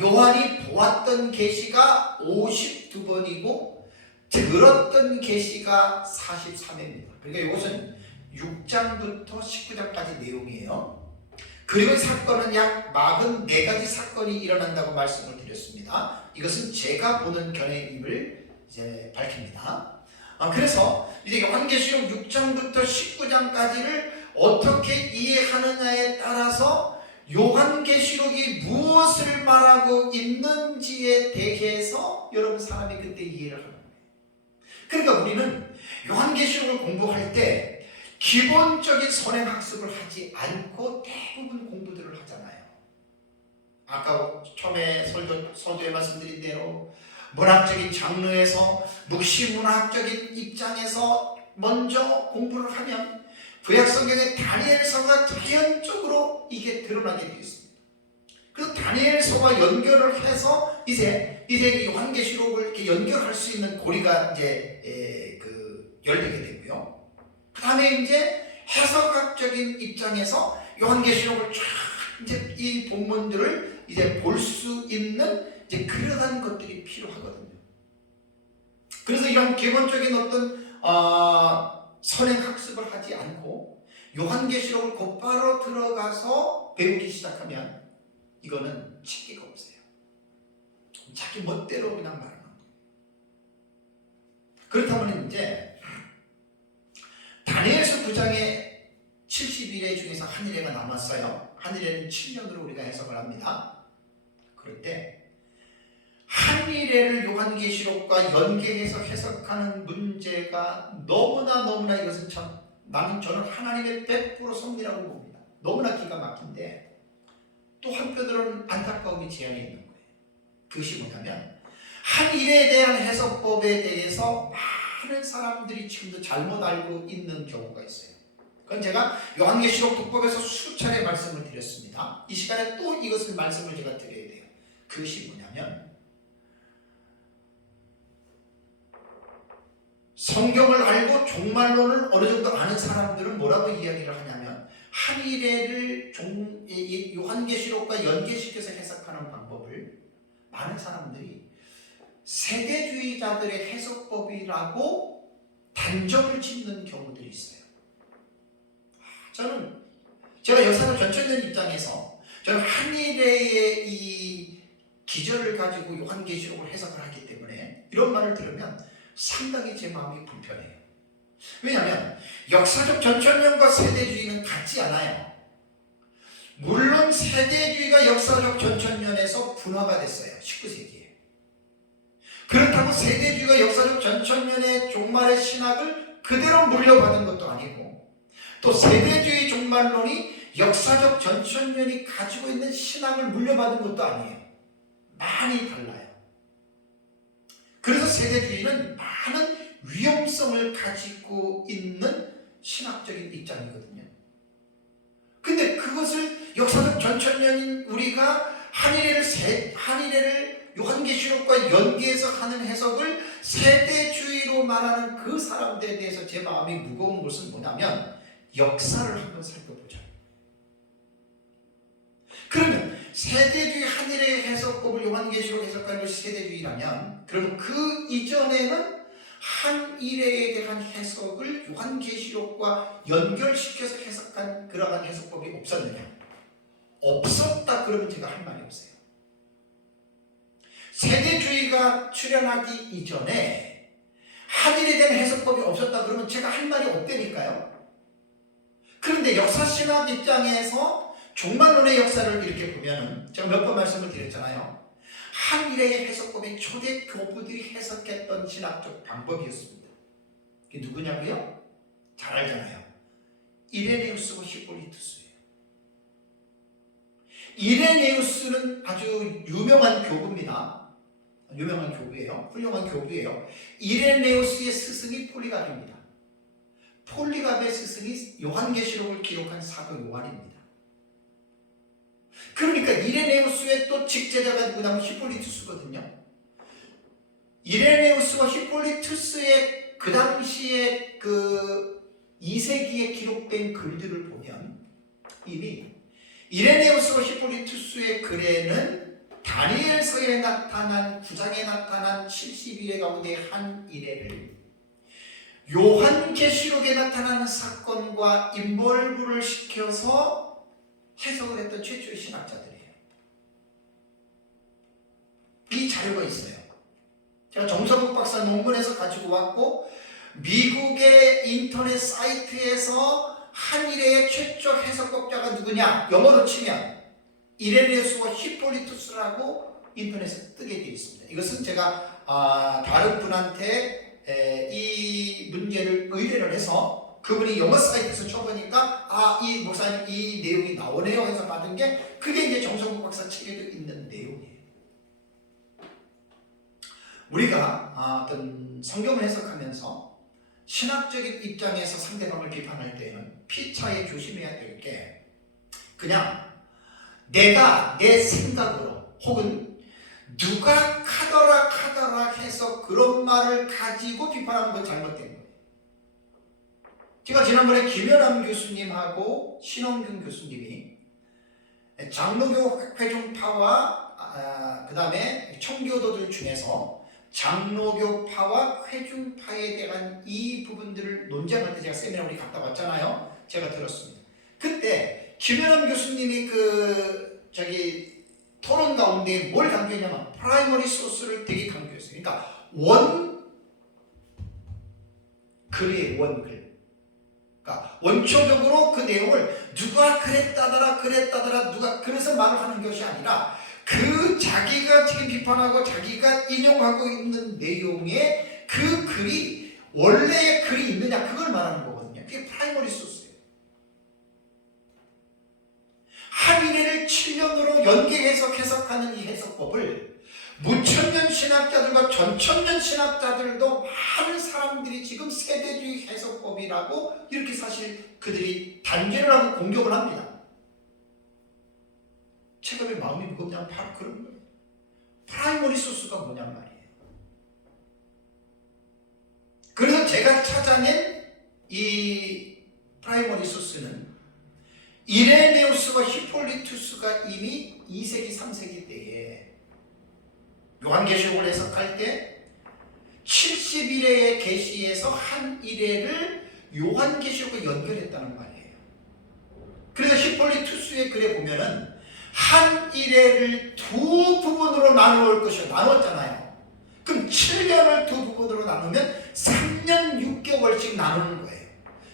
요한이 보았던 계시가 52번이고 들었던 계시가 43회입니다. 그러니까 이것은 6장부터 19장까지 내용이에요. 그리고 이 사건은 약 44가지 사건이 일어난다고 말씀을 드렸습니다. 이것은 제가 보는 견해임을 이제 밝힙니다. 그래서 이제 요한계시록 6장부터 19장까지를 어떻게 이해하느냐에 따라서 요한계시록이 무엇을 말하고 있는지에 대해서 여러분 사람이 그때 이해를 하는 거예요. 그러니까 우리는 요한계시록을 공부할 때 기본적인 선행학습을 하지 않고 대부분 공부들을 하잖아요. 아까 처음에 서두에 말씀드린 대로 문학적인 장르에서 묵시문학적인 입장에서 먼저 공부를 하면 구약성경의 다니엘서가 자연적으로 이게 드러나게 되어 있습니다. 그래서 다니엘서와 연결을 해서 이제 요한계시록을 이렇게 연결할 수 있는 고리가 이제 열리게 되고요. 그 다음에 이제 해석학적인 입장에서 요한계시록을 쫙 이제 이 본문들을 이제 볼 수 있는 이제 그러한 것들이 필요하거든요. 그래서 이런 기본적인 어떤 선행학습을 하지 않고 요한계시록을 곧바로 들어가서 배우기 시작하면 이거는 치기가 없어요. 자기 멋대로 그냥 말하는 거예요. 그렇다면 이제 다니엘서 9장에 70일의 중에서 한 일회가 남았어요. 한 일회는 7년으로 우리가 해석을 합니다. 그럴 때 한 일회를 요한계시록과 연계해서 해석하는 문제가 너무나 이것은 저는 하나님의 100% 섭리라고 봅니다. 너무나 기가 막힌데 또 한편으로는 안타까움이 제한이 있는 거예요. 그것이 뭐냐면 한 일에 대한 해석법에 대해서 많은 사람들이 지금도 잘못 알고 있는 경우가 있어요. 그건 제가 요한계시록 독법에서 수차례 말씀을 드렸습니다. 이 시간에 또 이것을 말씀을 제가 드려야 돼요. 그것이 뭐냐면 성경을 알고 종말론을 어느 정도 아는 사람들은 뭐라고 이야기를 하냐면 한 일회를 요한계시록과 연계시켜서 해석하는 방법을 많은 사람들이 세대주의자들의 해석법이라고 단정을 짓는 경우들이 있어요. 제가 역사를 전천년 입장에서 저는 한 일회의 이 기절을 가지고 요한계시록을 해석을 하기 때문에 이런 말을 들으면 상당히 제 마음이 불편해요. 왜냐하면 역사적 전천년과 세대주의는 같지 않아요. 물론 세대주의가 역사적 전천년에서 분화가 됐어요. 19세기에. 그렇다고 세대주의가 역사적 전천년의 종말의 신학을 그대로 물려받은 것도 아니고 또 세대주의 종말론이 역사적 전천년이 가지고 있는 신학을 물려받은 것도 아니에요. 많이 달라요. 그래서 세대주의는 많은 위험성을 가지고 있는 신학적인 입장이거든요. 근데 그것을 역사적 전천년인 우리가 한일회를 요한계시록과 연계해서 하는 해석을 세대주의로 말하는 그 사람들에 대해서 제 마음이 무거운 것은 뭐냐면 역사를 한번 살펴보자. 그러면 세대주의 한일의 해석법을 요한계시록 해석하는 것이 세대주의라면 그러면 그 이전에는 한일에 대한 해석을 요한계시록과 연결시켜서 해석한 그러한 해석법이 없었느냐? 없었다 그러면 제가 할 말이 없어요. 세대주의가 출현하기 이전에 한일에 대한 해석법이 없었다 그러면 제가 할 말이 없다니까요. 그런데 역사신학 입장에서 종말론의 역사를 이렇게 보면은 제가 몇 번 말씀을 드렸잖아요. 한일의 해석법의 초대 교부들이 해석했던 신학적 방법이었습니다. 그게 누구냐고요? 잘 알잖아요. 이레네우스와 히폴리투스예요. 이레네우스는 아주 유명한 교부입니다. 유명한 교부예요. 훌륭한 교부예요. 이레네우스의 스승이 폴리갑입니다. 폴리갑의 스승이 요한계시록을 기록한 사도 요한입니다. 그러니까 이레네우스의 또 직제자가 누구냐면 히폴리투스거든요. 이레네우스와 히폴리투스의 그 당시에 그 2세기에 기록된 글들을 보면 이미 이레네우스와 히폴리투스의 글에는 다니엘서에 나타난 9장에 나타난 70일의 가운데 한 일회를 요한계시록에 나타나는 사건과 인벌브를 시켜서 해석을 했던 최초의 신학자들이에요. 이 자료가 있어요. 제가 정서국 박사 논문에서 가지고 왔고 미국의 인터넷 사이트에서 한일의 최초 해석법자가 누구냐 영어로 치면 이레네우스와 히폴리투스라고 인터넷에 뜨게 되어 있습니다. 이것은 제가 다른 분한테 이 문제를 의뢰를 해서 그분이 영어 사이트에서 쳐보니까 이 목사님 이 내용이 나오네요 해서 받은 게 그게 이제 정성국 박사 책에도 있는 내용이에요. 우리가 어떤 성경을 해석하면서 신학적인 입장에서 상대방을 비판할 때는 피차에 조심해야 될 게 그냥 내가 내 생각으로 혹은 누가 카더라 해서 그런 말을 가지고 비판하는 건 잘못된 거예요. 제가 지난번에 김연남 교수님하고 신원균 교수님이 장로교 회중파와 그 다음에 청교도들 중에서 장로교파와 회중파에 대한 이 부분들을 논쟁할 때 제가 세미나를 갔다 왔잖아요. 제가 들었습니다. 그때 김연남 교수님이 토론 가운데 뭘 강조했냐면 프라이머리 소스를 되게 강조했어요. 그러니까 원글이에요. 원글. 그러니까 원초적으로 그 내용을 누가 그랬다더라 누가 그래서 말을 하는 것이 아니라 그 자기가 지금 비판하고 자기가 인용하고 있는 내용의 그 글이 원래의 글이 있느냐 그걸 말하는 거거든요. 그게 프라이머리 소스예요. 한일회를 7년으로 연계 해석하는 이 해석법을 무천년 신학자들과 전천년 신학자들도 많은 사람들이 지금 세대주의 해석법이라고 이렇게 사실 그들이 단죄를 하고 공격을 합니다. 제가 왜 마음이 무겁냐면 바로 그런 거예요. 프라이머리 소스가 뭐냔 말이에요. 그래서 제가 찾아낸 이 프라이머리 소스는 이레네우스와 히폴리투스가 이미 2세기 3세기 때에 요한계시록을 해석할 때 70일의 계시에서 한 일회를 요한계시록과 연결했다는 말이에요. 그래서 히폴리투스의 글에 보면은 한 일회를 두 부분으로 나누어 것이요. 나눴잖아요. 그럼 7년을 두 부분으로 나누면 3년 6개월씩 나누는 거예요.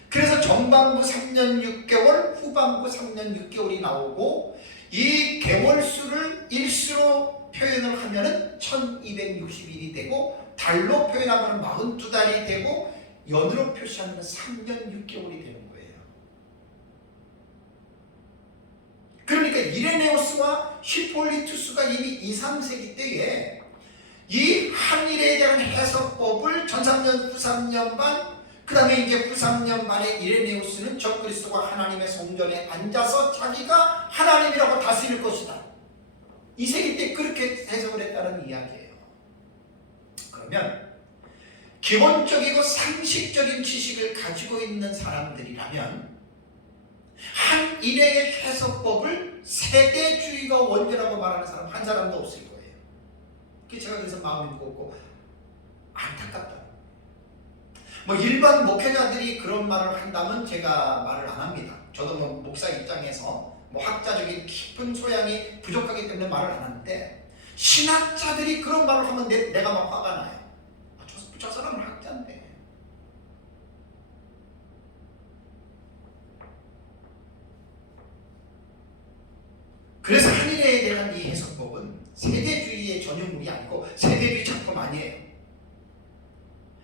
그래서 전반부 3년 6개월, 후반부 3년 6개월이 나오고 이 개월수를 일수로 표현을 하면은 1260일이 되고 달로 표현하면 42달이 되고 연으로 표시하면 3년 6개월이 되는 거예요. 그러니까 이레네우스와 히폴리투스가 이미 2, 3세기 때에 이 한일에 대한 해석법을 전3년, 후3년 반, 그 다음에 이제 후3년 반에 이레네우스는 적그리스도가 하나님의 성전에 앉아서 자기가 하나님이라고 다스릴 것이다. 2세기 때 그렇게 해석을 했다는 이야기예요. 그러면 기본적이고 상식적인 지식을 가지고 있는 사람들이라면 한 일회의 해석법을 세대주의가 원죄라고 말하는 사람 한 사람도 없을 거예요. 제가 그래서 마음이 무겁고 안타깝다. 일반 목회자들이 그런 말을 한다면 제가 말을 안 합니다. 저도 목사 입장에서 학자적인 깊은 소양이 부족하기 때문에 말을 안 하는데 신학자들이 그런 말을 하면 내가 막 화가 나요. 저 사람은 학자인데. 그래서 한일에 대한 이 해석법은 세대주의의 20세기의 전유물이 아니고 세대주의 작품 아니에요.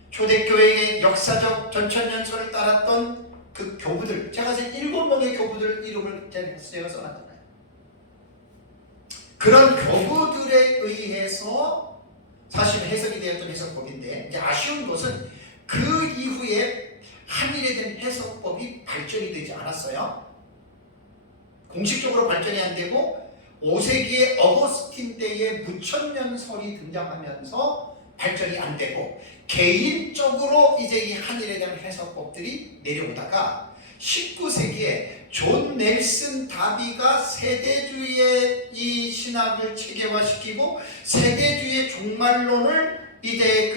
초대교회의 역사적 전천년설을 따랐던 그 교부들, 제가 지금 7명의 교부들 이름을 제가 써놨잖아요. 그런 교부들에 의해서 사실 해석이 되었던 해석법인데, 이제 아쉬운 것은 그 이후에 한일에 대한 해석법이 발전이 되지 않았어요. 공식적으로 발전이 안 되고 5세기의 어거스틴 때의 무천년설이 등장하면서 발전이 안 되고 개인적으로 이제 이 한일에 대한 해석법들이 내려오다가 19세기에 존 넬슨 다비가 세대주의의 이 신학을 체계화시키고 세대주의의 종말론을 이제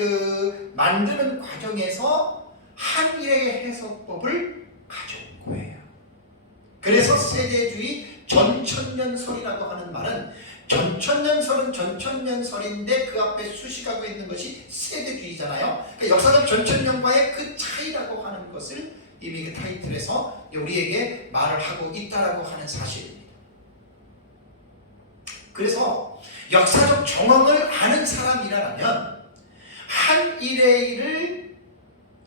만드는 과정에서 한일의 해석법을 가져온 거예요. 그래서 세대주의 전천년설이라고 하는 말은 전천년설은 전천년설인데 그 앞에 수식하고 있는 것이 세대주의잖아요. 그러니까 역사적 전천년과의 그 차이라고 하는 것을 이미 그 타이틀에서 우리에게 말을 하고 있다라고 하는 사실입니다. 그래서 역사적 정황을 아는 사람이라면 한일의를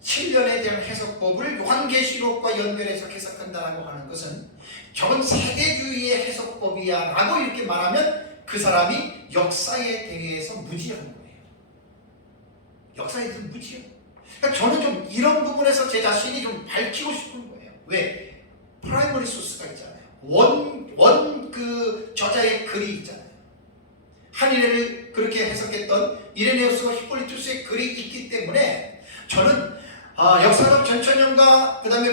7년에 대한 해석법을 요한계시록과 연결해서 해석한다라고 하는 것은 저건 세대주의의 해석법이야 라고 이렇게 말하면 그 사람이 역사에 대해서 무지한 거예요. 역사에 대해서 무지한 거예요. 그러니까 저는 좀 이런 부분에서 제 자신이 좀 밝히고 싶은 거예요. 왜? 프라이머리 소스가 있잖아요. 그 저자의 글이 있잖아요. 한일을 그렇게 해석했던 이레네우스와 히폴리투스의 글이 있기 때문에 저는 역사적 전천년과 그 다음에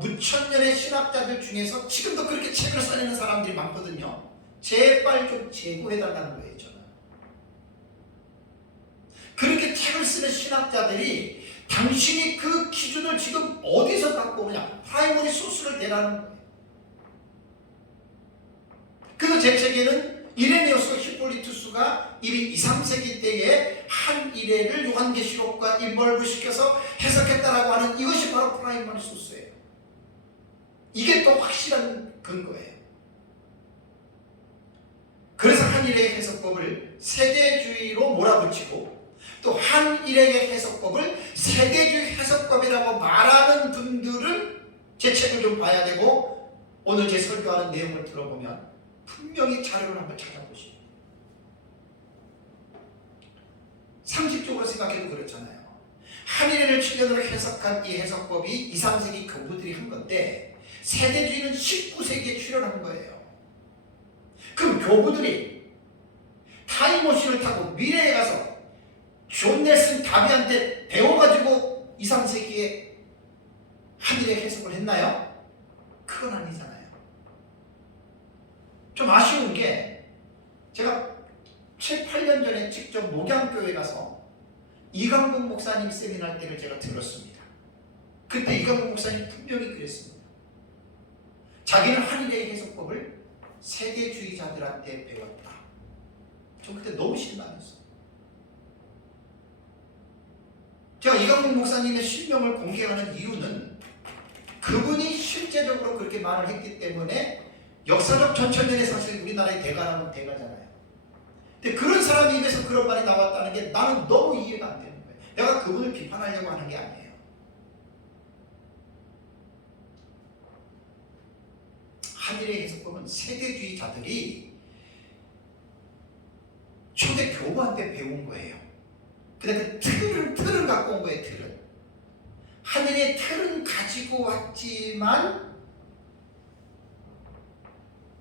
무천년의 신학자들 중에서 지금도 그렇게 책을 써내는 사람들이 많거든요. 제발 좀 제고해달라는 거예요. 저는 그렇게 책을 쓰는 신학자들이 당신이 그 기준을 지금 어디서 갖고 오느냐, 프라이머리 소스를 대라는 거예요. 그래서 제 책에는 이레네우스와 히폴리투스가 이미 2, 3세기 때에 한 이래를 요한계시록과 인벌브시켜서 해석했다라고 하는 이것이 바로 프라이머리 소스예요. 이게 또 확실한 근거예요. 그래서 한일의 해석법을 세대주의로 몰아붙이고 또 한일의 해석법을 세대주의 해석법이라고 말하는 분들은 제 책을 좀 봐야 되고 오늘 제 설교하는 내용을 들어보면 분명히 자료를 한번 찾아보시고 상식적으로 생각해도 그렇잖아요. 한일을 7년으로 해석한 이 해석법이 2, 3세기 교부들이 한 건데 세대주의는 19세기에 출현한 거예요. 그럼 교부들이 타임머신을 타고 미래에 가서 존 넬슨 다비한테 배워가지고 2, 3세기에 한일의 해석을 했나요? 그건 아니잖아요. 좀 아쉬운 게 제가 7, 8년 전에 직접 목양교회 가서 이강복 목사님 세미나 때를 제가 들었습니다. 그때 이강복 목사님 분명히 그랬습니다. 자기는 한일의 해석법을 세대주의자들한테 배웠다. 저 그때 너무 실망했어요. 제가 이강복 목사님의 실명을 공개하는 이유는 그분이 실제적으로 그렇게 말을 했기 때문에 역사적 전천년의 사실 우리나라의 대가라면 대가잖아요. 근데 그런 사람 입에서 그런 말이 나왔다는 게 나는 너무 이해가 안 되는 거예요. 내가 그분을 비판하려고 하는 게 아니에요. 한일의 해석법은 세대주의자들이 초대 교부한테 배운 거예요. 근데 그 틀을 갖고 온 거예요. 틀을. 한일의 틀은 가지고 왔지만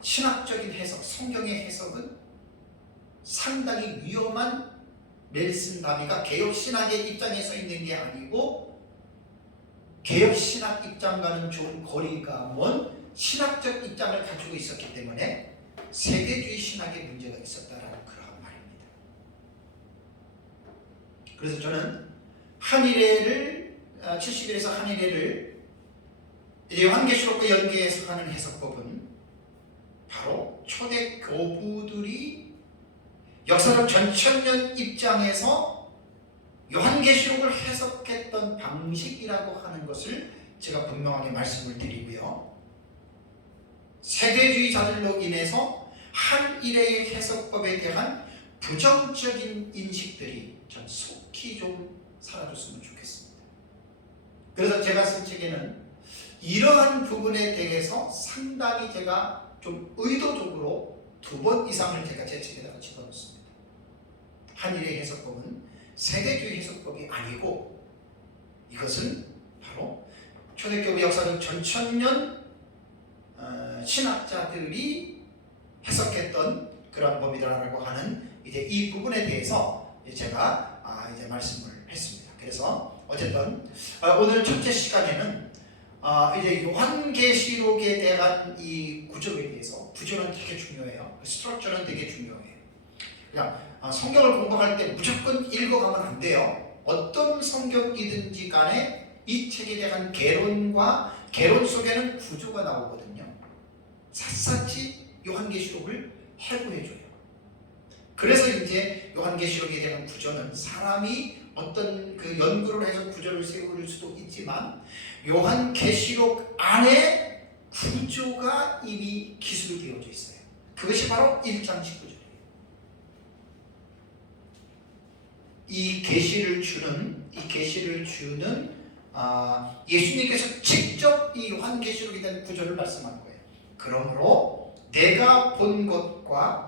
신학적인 해석, 성경의 해석은 상당히 위험한 넬슨 다비가 개혁신학의 입장에 서 있는 게 아니고 개혁신학 입장과는 좀 거리가 먼 신학적 입장을 가지고 있었기 때문에 세대주의 신학에 문제가 있었다라는 그러한 말입니다. 그래서 저는 한일회를 70일에서 한일회를 요한계시록과 연계해서 하는 해석법은 바로 초대 교부들이 역사적 전천년 입장에서 요한계시록을 해석했던 방식이라고 하는 것을 제가 분명하게 말씀을 드리고요. 세대주의자들로 인해서 한일의 해석법에 대한 부정적인 인식들이 전 속히 좀 사라졌으면 좋겠습니다. 그래서 제가 쓴 책에는 이러한 부분에 대해서 상당히 제가 좀 의도적으로 2번 이상을 제가 제 책에다가 집어넣습니다. 한일의 해석법은 세대주의 해석법이 아니고 이것은 바로 초대교회 역사적 전천년 신학자들이 해석했던 그런 법이다라고 하는 이제 이 부분에 대해서 제가 이제 말씀을 했습니다. 그래서 어쨌든 오늘 첫째 시간에는 이제 요한계시록에 대한 이 구조에 대해서, 구조는 되게 중요해요. 스트럭처는 되게 중요해요. 그냥 성경을 공부할 때 무조건 읽어가면 안 돼요. 어떤 성경이든지 간에 이 책에 대한 개론과 개론 속에는 구조가 나오거든요. 샅샅이 요한계시록을 해부해줘요. 그래서 이제 요한계시록에 대한 구조는 사람이 어떤 그 연구를 해서 구조를 세울 수도 있지만 요한계시록 안에 구조가 이미 기술되어져 있어요. 그것이 바로 1장 19절이에요. 이 계시를 주는 예수님께서 직접 이 요한계시록에 대한 구조를 말씀한 거예요. 그러므로 내가 본 것과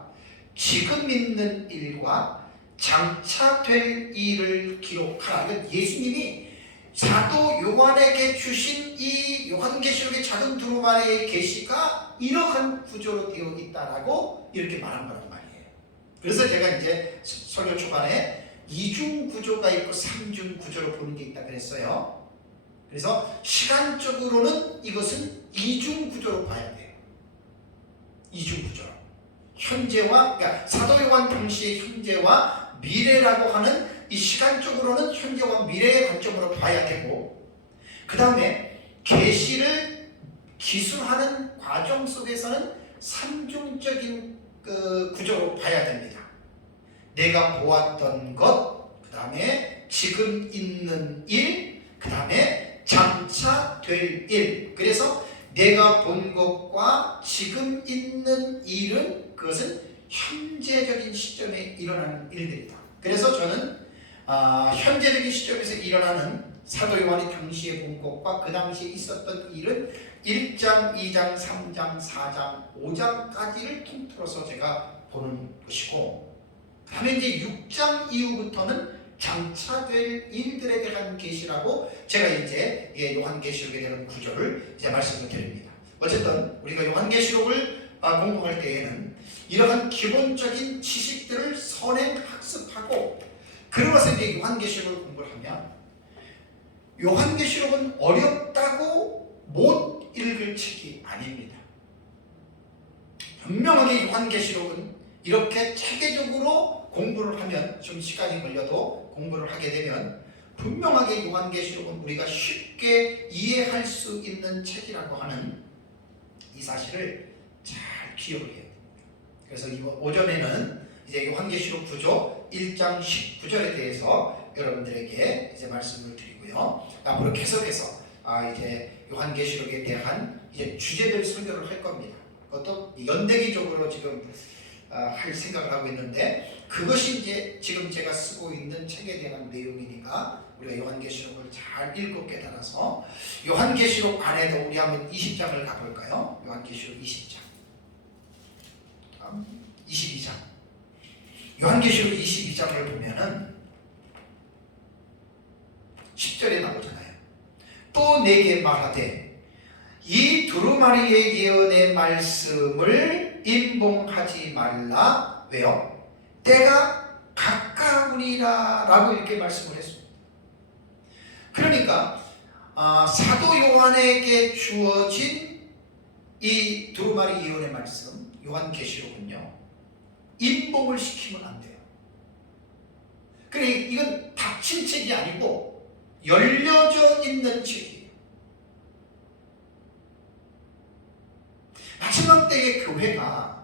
지금 있는 일과 장차 될 일을 기록하라. 이건 예수님이 사도 요한에게 주신 이 요한계시록의 작은 두루마리의 계시가 이러한 구조로 되어 있다라고 이렇게 말한 거란 말이에요. 그래서 제가 이제 설교 초반에 이중 구조가 있고 삼중 구조로 보는 게 있다 그랬어요. 그래서 시간적으로는 이것은 이중 구조로 봐야 돼요. 이중 구조. 현재와, 그러니까 사도 요한 당시의 현재와 미래라고 하는 이 시간적으로는 현재와 미래의 관점으로 봐야 되고, 그 다음에 계시를 기술하는 과정 속에서는 삼중적인 그 구조로 봐야 됩니다. 내가 보았던 것, 그 다음에 지금 있는 일, 그 다음에 장차 될 일. 그래서 내가 본 것과 지금 있는 일은 그것은 현재적인 시점에 일어나는 일들이다. 그래서 저는 현재적인 시점에서 일어나는 사도 요한이 당시에 본 것과 그 당시에 있었던 일은 1장, 2장, 3장, 4장, 5장까지를 통틀어서 제가 보는 것이고, 그 다음에 이제 6장 이후부터는 장차 될 일들에 대한 계시라고 제가 이제 요한계시록에 대한 구조를 이제 말씀을 드립니다. 어쨌든 우리가 요한계시록을 공부할 때에는 이러한 기본적인 지식들을 선행 학습하고, 그러고서 이제 요한계시록을 공부를 하면, 요한계시록은 어렵다고 못 읽을 책이 아닙니다. 분명하게 요한계시록은 이렇게 체계적으로 공부를 하면, 좀 시간이 걸려도 공부를 하게 되면 분명하게 요한계시록은 우리가 쉽게 이해할 수 있는 책이라고 하는 이 사실을 잘 기억을 해야 됩니다. 그래서 이번 오전에는 이제 요한계시록 구조 1장 19절에 대해서 여러분들에게 이제 말씀을 드리고요. 앞으로 계속해서 이제 요한계시록에 대한 이제 주제별 설교를 할 겁니다. 그것도 연대기적으로 지금 할 생각을 하고 있는데, 그것이 이제 지금 제가 쓰고 있는 책에 대한 내용이니까 우리가 요한계시록을 잘 읽었기에 따라서 요한계시록 안에도 우리 한번 20장을 가볼까요? 요한계시록 20장, 22장. 요한계시록 22장을 보면은 10절에 나오잖아요. 또 내게 말하되 이 두루마리의 예언의 말씀을 임봉하지 말라. 왜요? 때가 가까우니라 라고 이렇게 말씀을 했습니다. 그러니까 사도 요한에게 주어진 이 두루마리 예언의 말씀, 요한계시록은요, 임봉을 시키면 안 돼요. 그러니까 이건 닫힌 책이 아니고 열려져 있는 책이에요. 마지막 때의 교회가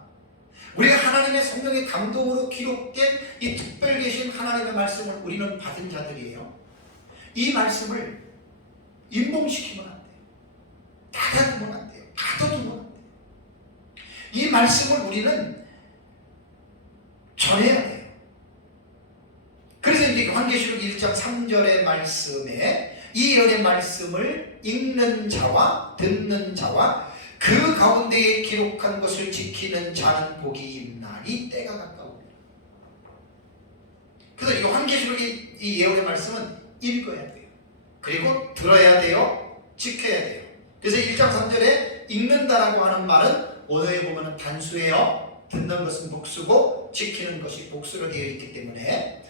우리가 하나님의 성령의 감동으로 기록된 이 특별 계신 하나님의 말씀을 우리는 받은 자들이에요. 이 말씀을 임봉시키면 안 돼요. 닫아두면 안 돼요. 가둬두면 안 돼요. 이 말씀을 우리는 전해야 돼요. 3절의 말씀에 이 예언의 말씀을 읽는 자와 듣는 자와 그 가운데에 기록한 것을 지키는 자는 복이 있나니 때가 가까우니라. 그래서 요한계시록의 이 예언의 말씀은 읽어야 돼요. 그리고 들어야 돼요. 지켜야 돼요. 그래서 1장 3절에 읽는다라고 하는 말은 원어에 보면 단수예요. 듣는 것은 복수고 지키는 것이 복수로 되어 있기 때문에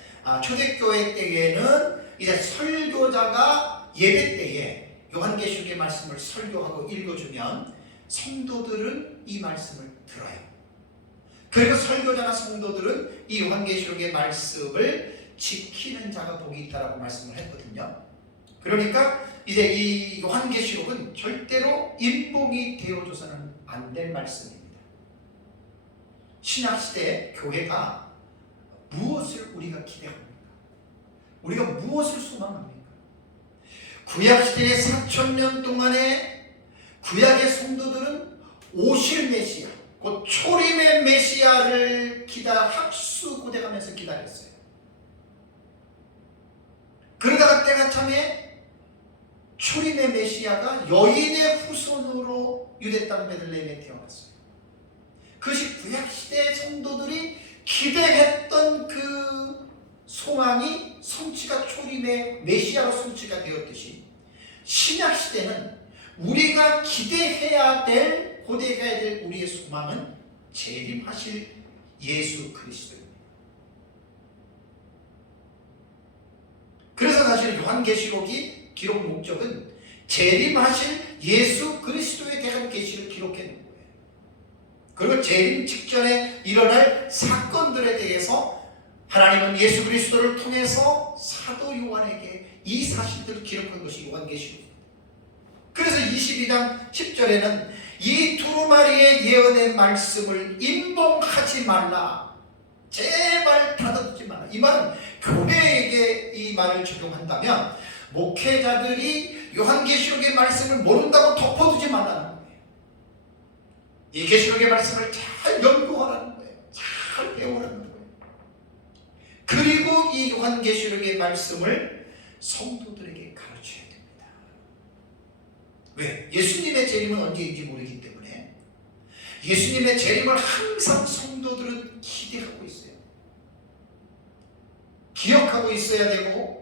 초대교회 때에는 이제 설교자가 예배 때에 요한계시록의 말씀을 설교하고 읽어주면 성도들은 이 말씀을 들어요. 그리고 설교자나 성도들은 이 요한계시록의 말씀을 지키는 자가 복이 있다라고 말씀을 했거든요. 그러니까 이제 이 요한계시록은 절대로 인봉이 되어줘서는 안 될 말씀입니다. 신약시대 교회가 무엇을 우리가 기대합니까? 우리가 무엇을 소망합니까? 구약시대의 4,000년 동안에 구약의 성도들은 오실 메시아, 곧 초림의 메시아를 학수고대하면서 기다렸어요. 그러다가 때가 참에 초림의 메시아가 여인의 후손으로 유대 땅 베들레헴에 태어났어요. 그것이 구약시대의 성도들이 기대했던 그 소망이 성취가 초림의 메시아로 성취가 되었듯이 신약시대는 우리가 기대해야 될, 고대해야 될 우리의 소망은 재림하실 예수 그리스도입니다. 그래서 사실 요한계시록이 기록 목적은 재림하실 예수 그리스도에 대한 계시를 기록해 놓은 거예요. 그리고 재림 직전에 일어날 사건들에 대해서 하나님은 예수 그리스도를 통해서 사도 요한에게 이 사실들을 기록한 것이 요한계시록입니다. 그래서 22장 10절에는 이 두루마리의 예언의 말씀을 임봉하지 말라. 제발 닫아두지 말라. 이 말은 교회에게 이 말을 적용한다면 목회자들이 요한계시록의 말씀을 모른다고 덮어두지 말라는 거예요. 이 계시록의 말씀을 잘 연구하라는 거예요. 잘 배우라는 거예요. 그리고 이 요한계시록의 말씀을 성도들에게 가르쳐야 됩니다. 왜? 예수님의 재림은 언제인지 모르기 때문에 예수님의 재림을 항상 성도들은 기대하고 있어요. 기억하고 있어야 되고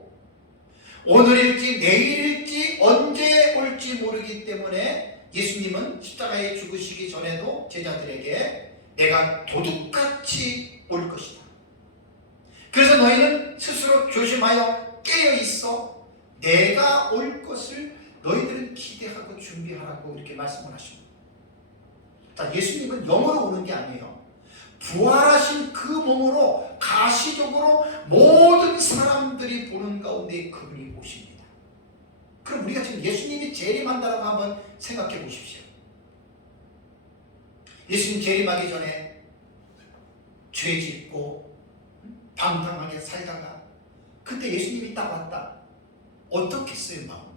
오늘일지 내일일지 언제 올지 모르기 때문에 예수님은 십자가에 죽으시기 전에도 제자들에게 내가 도둑같이 올 것이다. 그래서 너희는 스스로 조심하여 깨어있어 내가 올 것을 너희들은 기대하고 준비하라고 이렇게 말씀을 하십니다. 자, 예수님은 영으로 오는 게 아니에요. 부활하신 그 몸으로 가시적으로 모든 사람들이 보는 가운데 그분이 오십니다. 그럼 우리가 지금 예수님이 재림한다고 한번 생각해 보십시오. 예수님 재림하기 전에 죄 짓고 방탕하게 살다가 그때 예수님이 딱 왔다. 어떻겠어요, 마음이?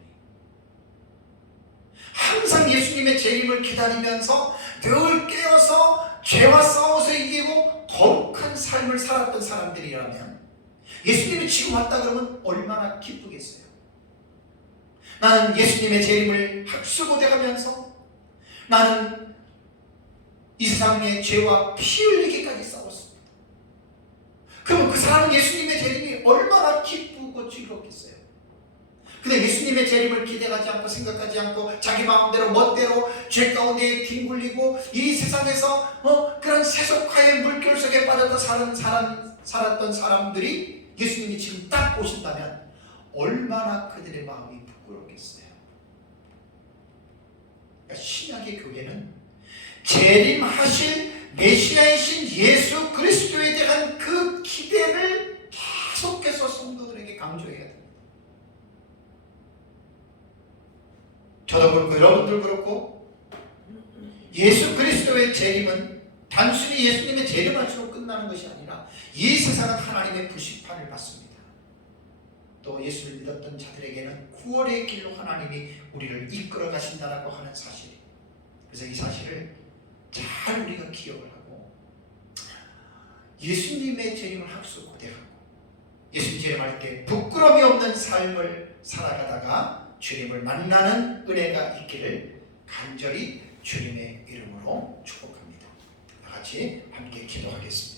항상 예수님의 재림을 기다리면서 늘 깨어서 죄와 싸워서 이기고 거룩한 삶을 살았던 사람들이라면 예수님이 지금 왔다 그러면 얼마나 기쁘겠어요. 나는 예수님의 재림을 학수고대하면서 나는 이 세상의 죄와 피 흘리기까지 싸웠습니다. 그러면 그 사람은 예수님의 재림이 얼마나 기쁘고 즐겁겠어요. 근데 예수님의 재림을 기대하지 않고 생각하지 않고 자기 마음대로 멋대로 죄 가운데 뒹굴리고 이 세상에서 그런 세속화의 물결 속에 빠져서 살았던 사람들이 예수님이 지금 딱 오신다면 얼마나 그들의 마음이 부끄럽겠어요. 그러니까 신약의 교회는 재림하실 메시아이신 예수 그리스도에 대한 그 기대를 계속해서 성도들에게 강조해야 됩니다. 저도 그렇고 여러분들 그렇고 예수 그리스도의 재림은 단순히 예수님의 재림하시고 끝나는 것이 아니라 이 세상은 하나님의 부심판을 받습니다. 또 예수를 믿었던 자들에게는 구원의 길로 하나님이 우리를 이끌어 가신다라고 하는 사실. 그래서 이 사실을 잘 우리가 기억을 하고 예수님의 재림을 학수고대하고 예수님 재림할 때 부끄러움이 없는 삶을 살아가다가 주님을 만나는 은혜가 있기를 간절히 주님의 이름으로 축복합니다. 다 같이 함께 기도하겠습니다.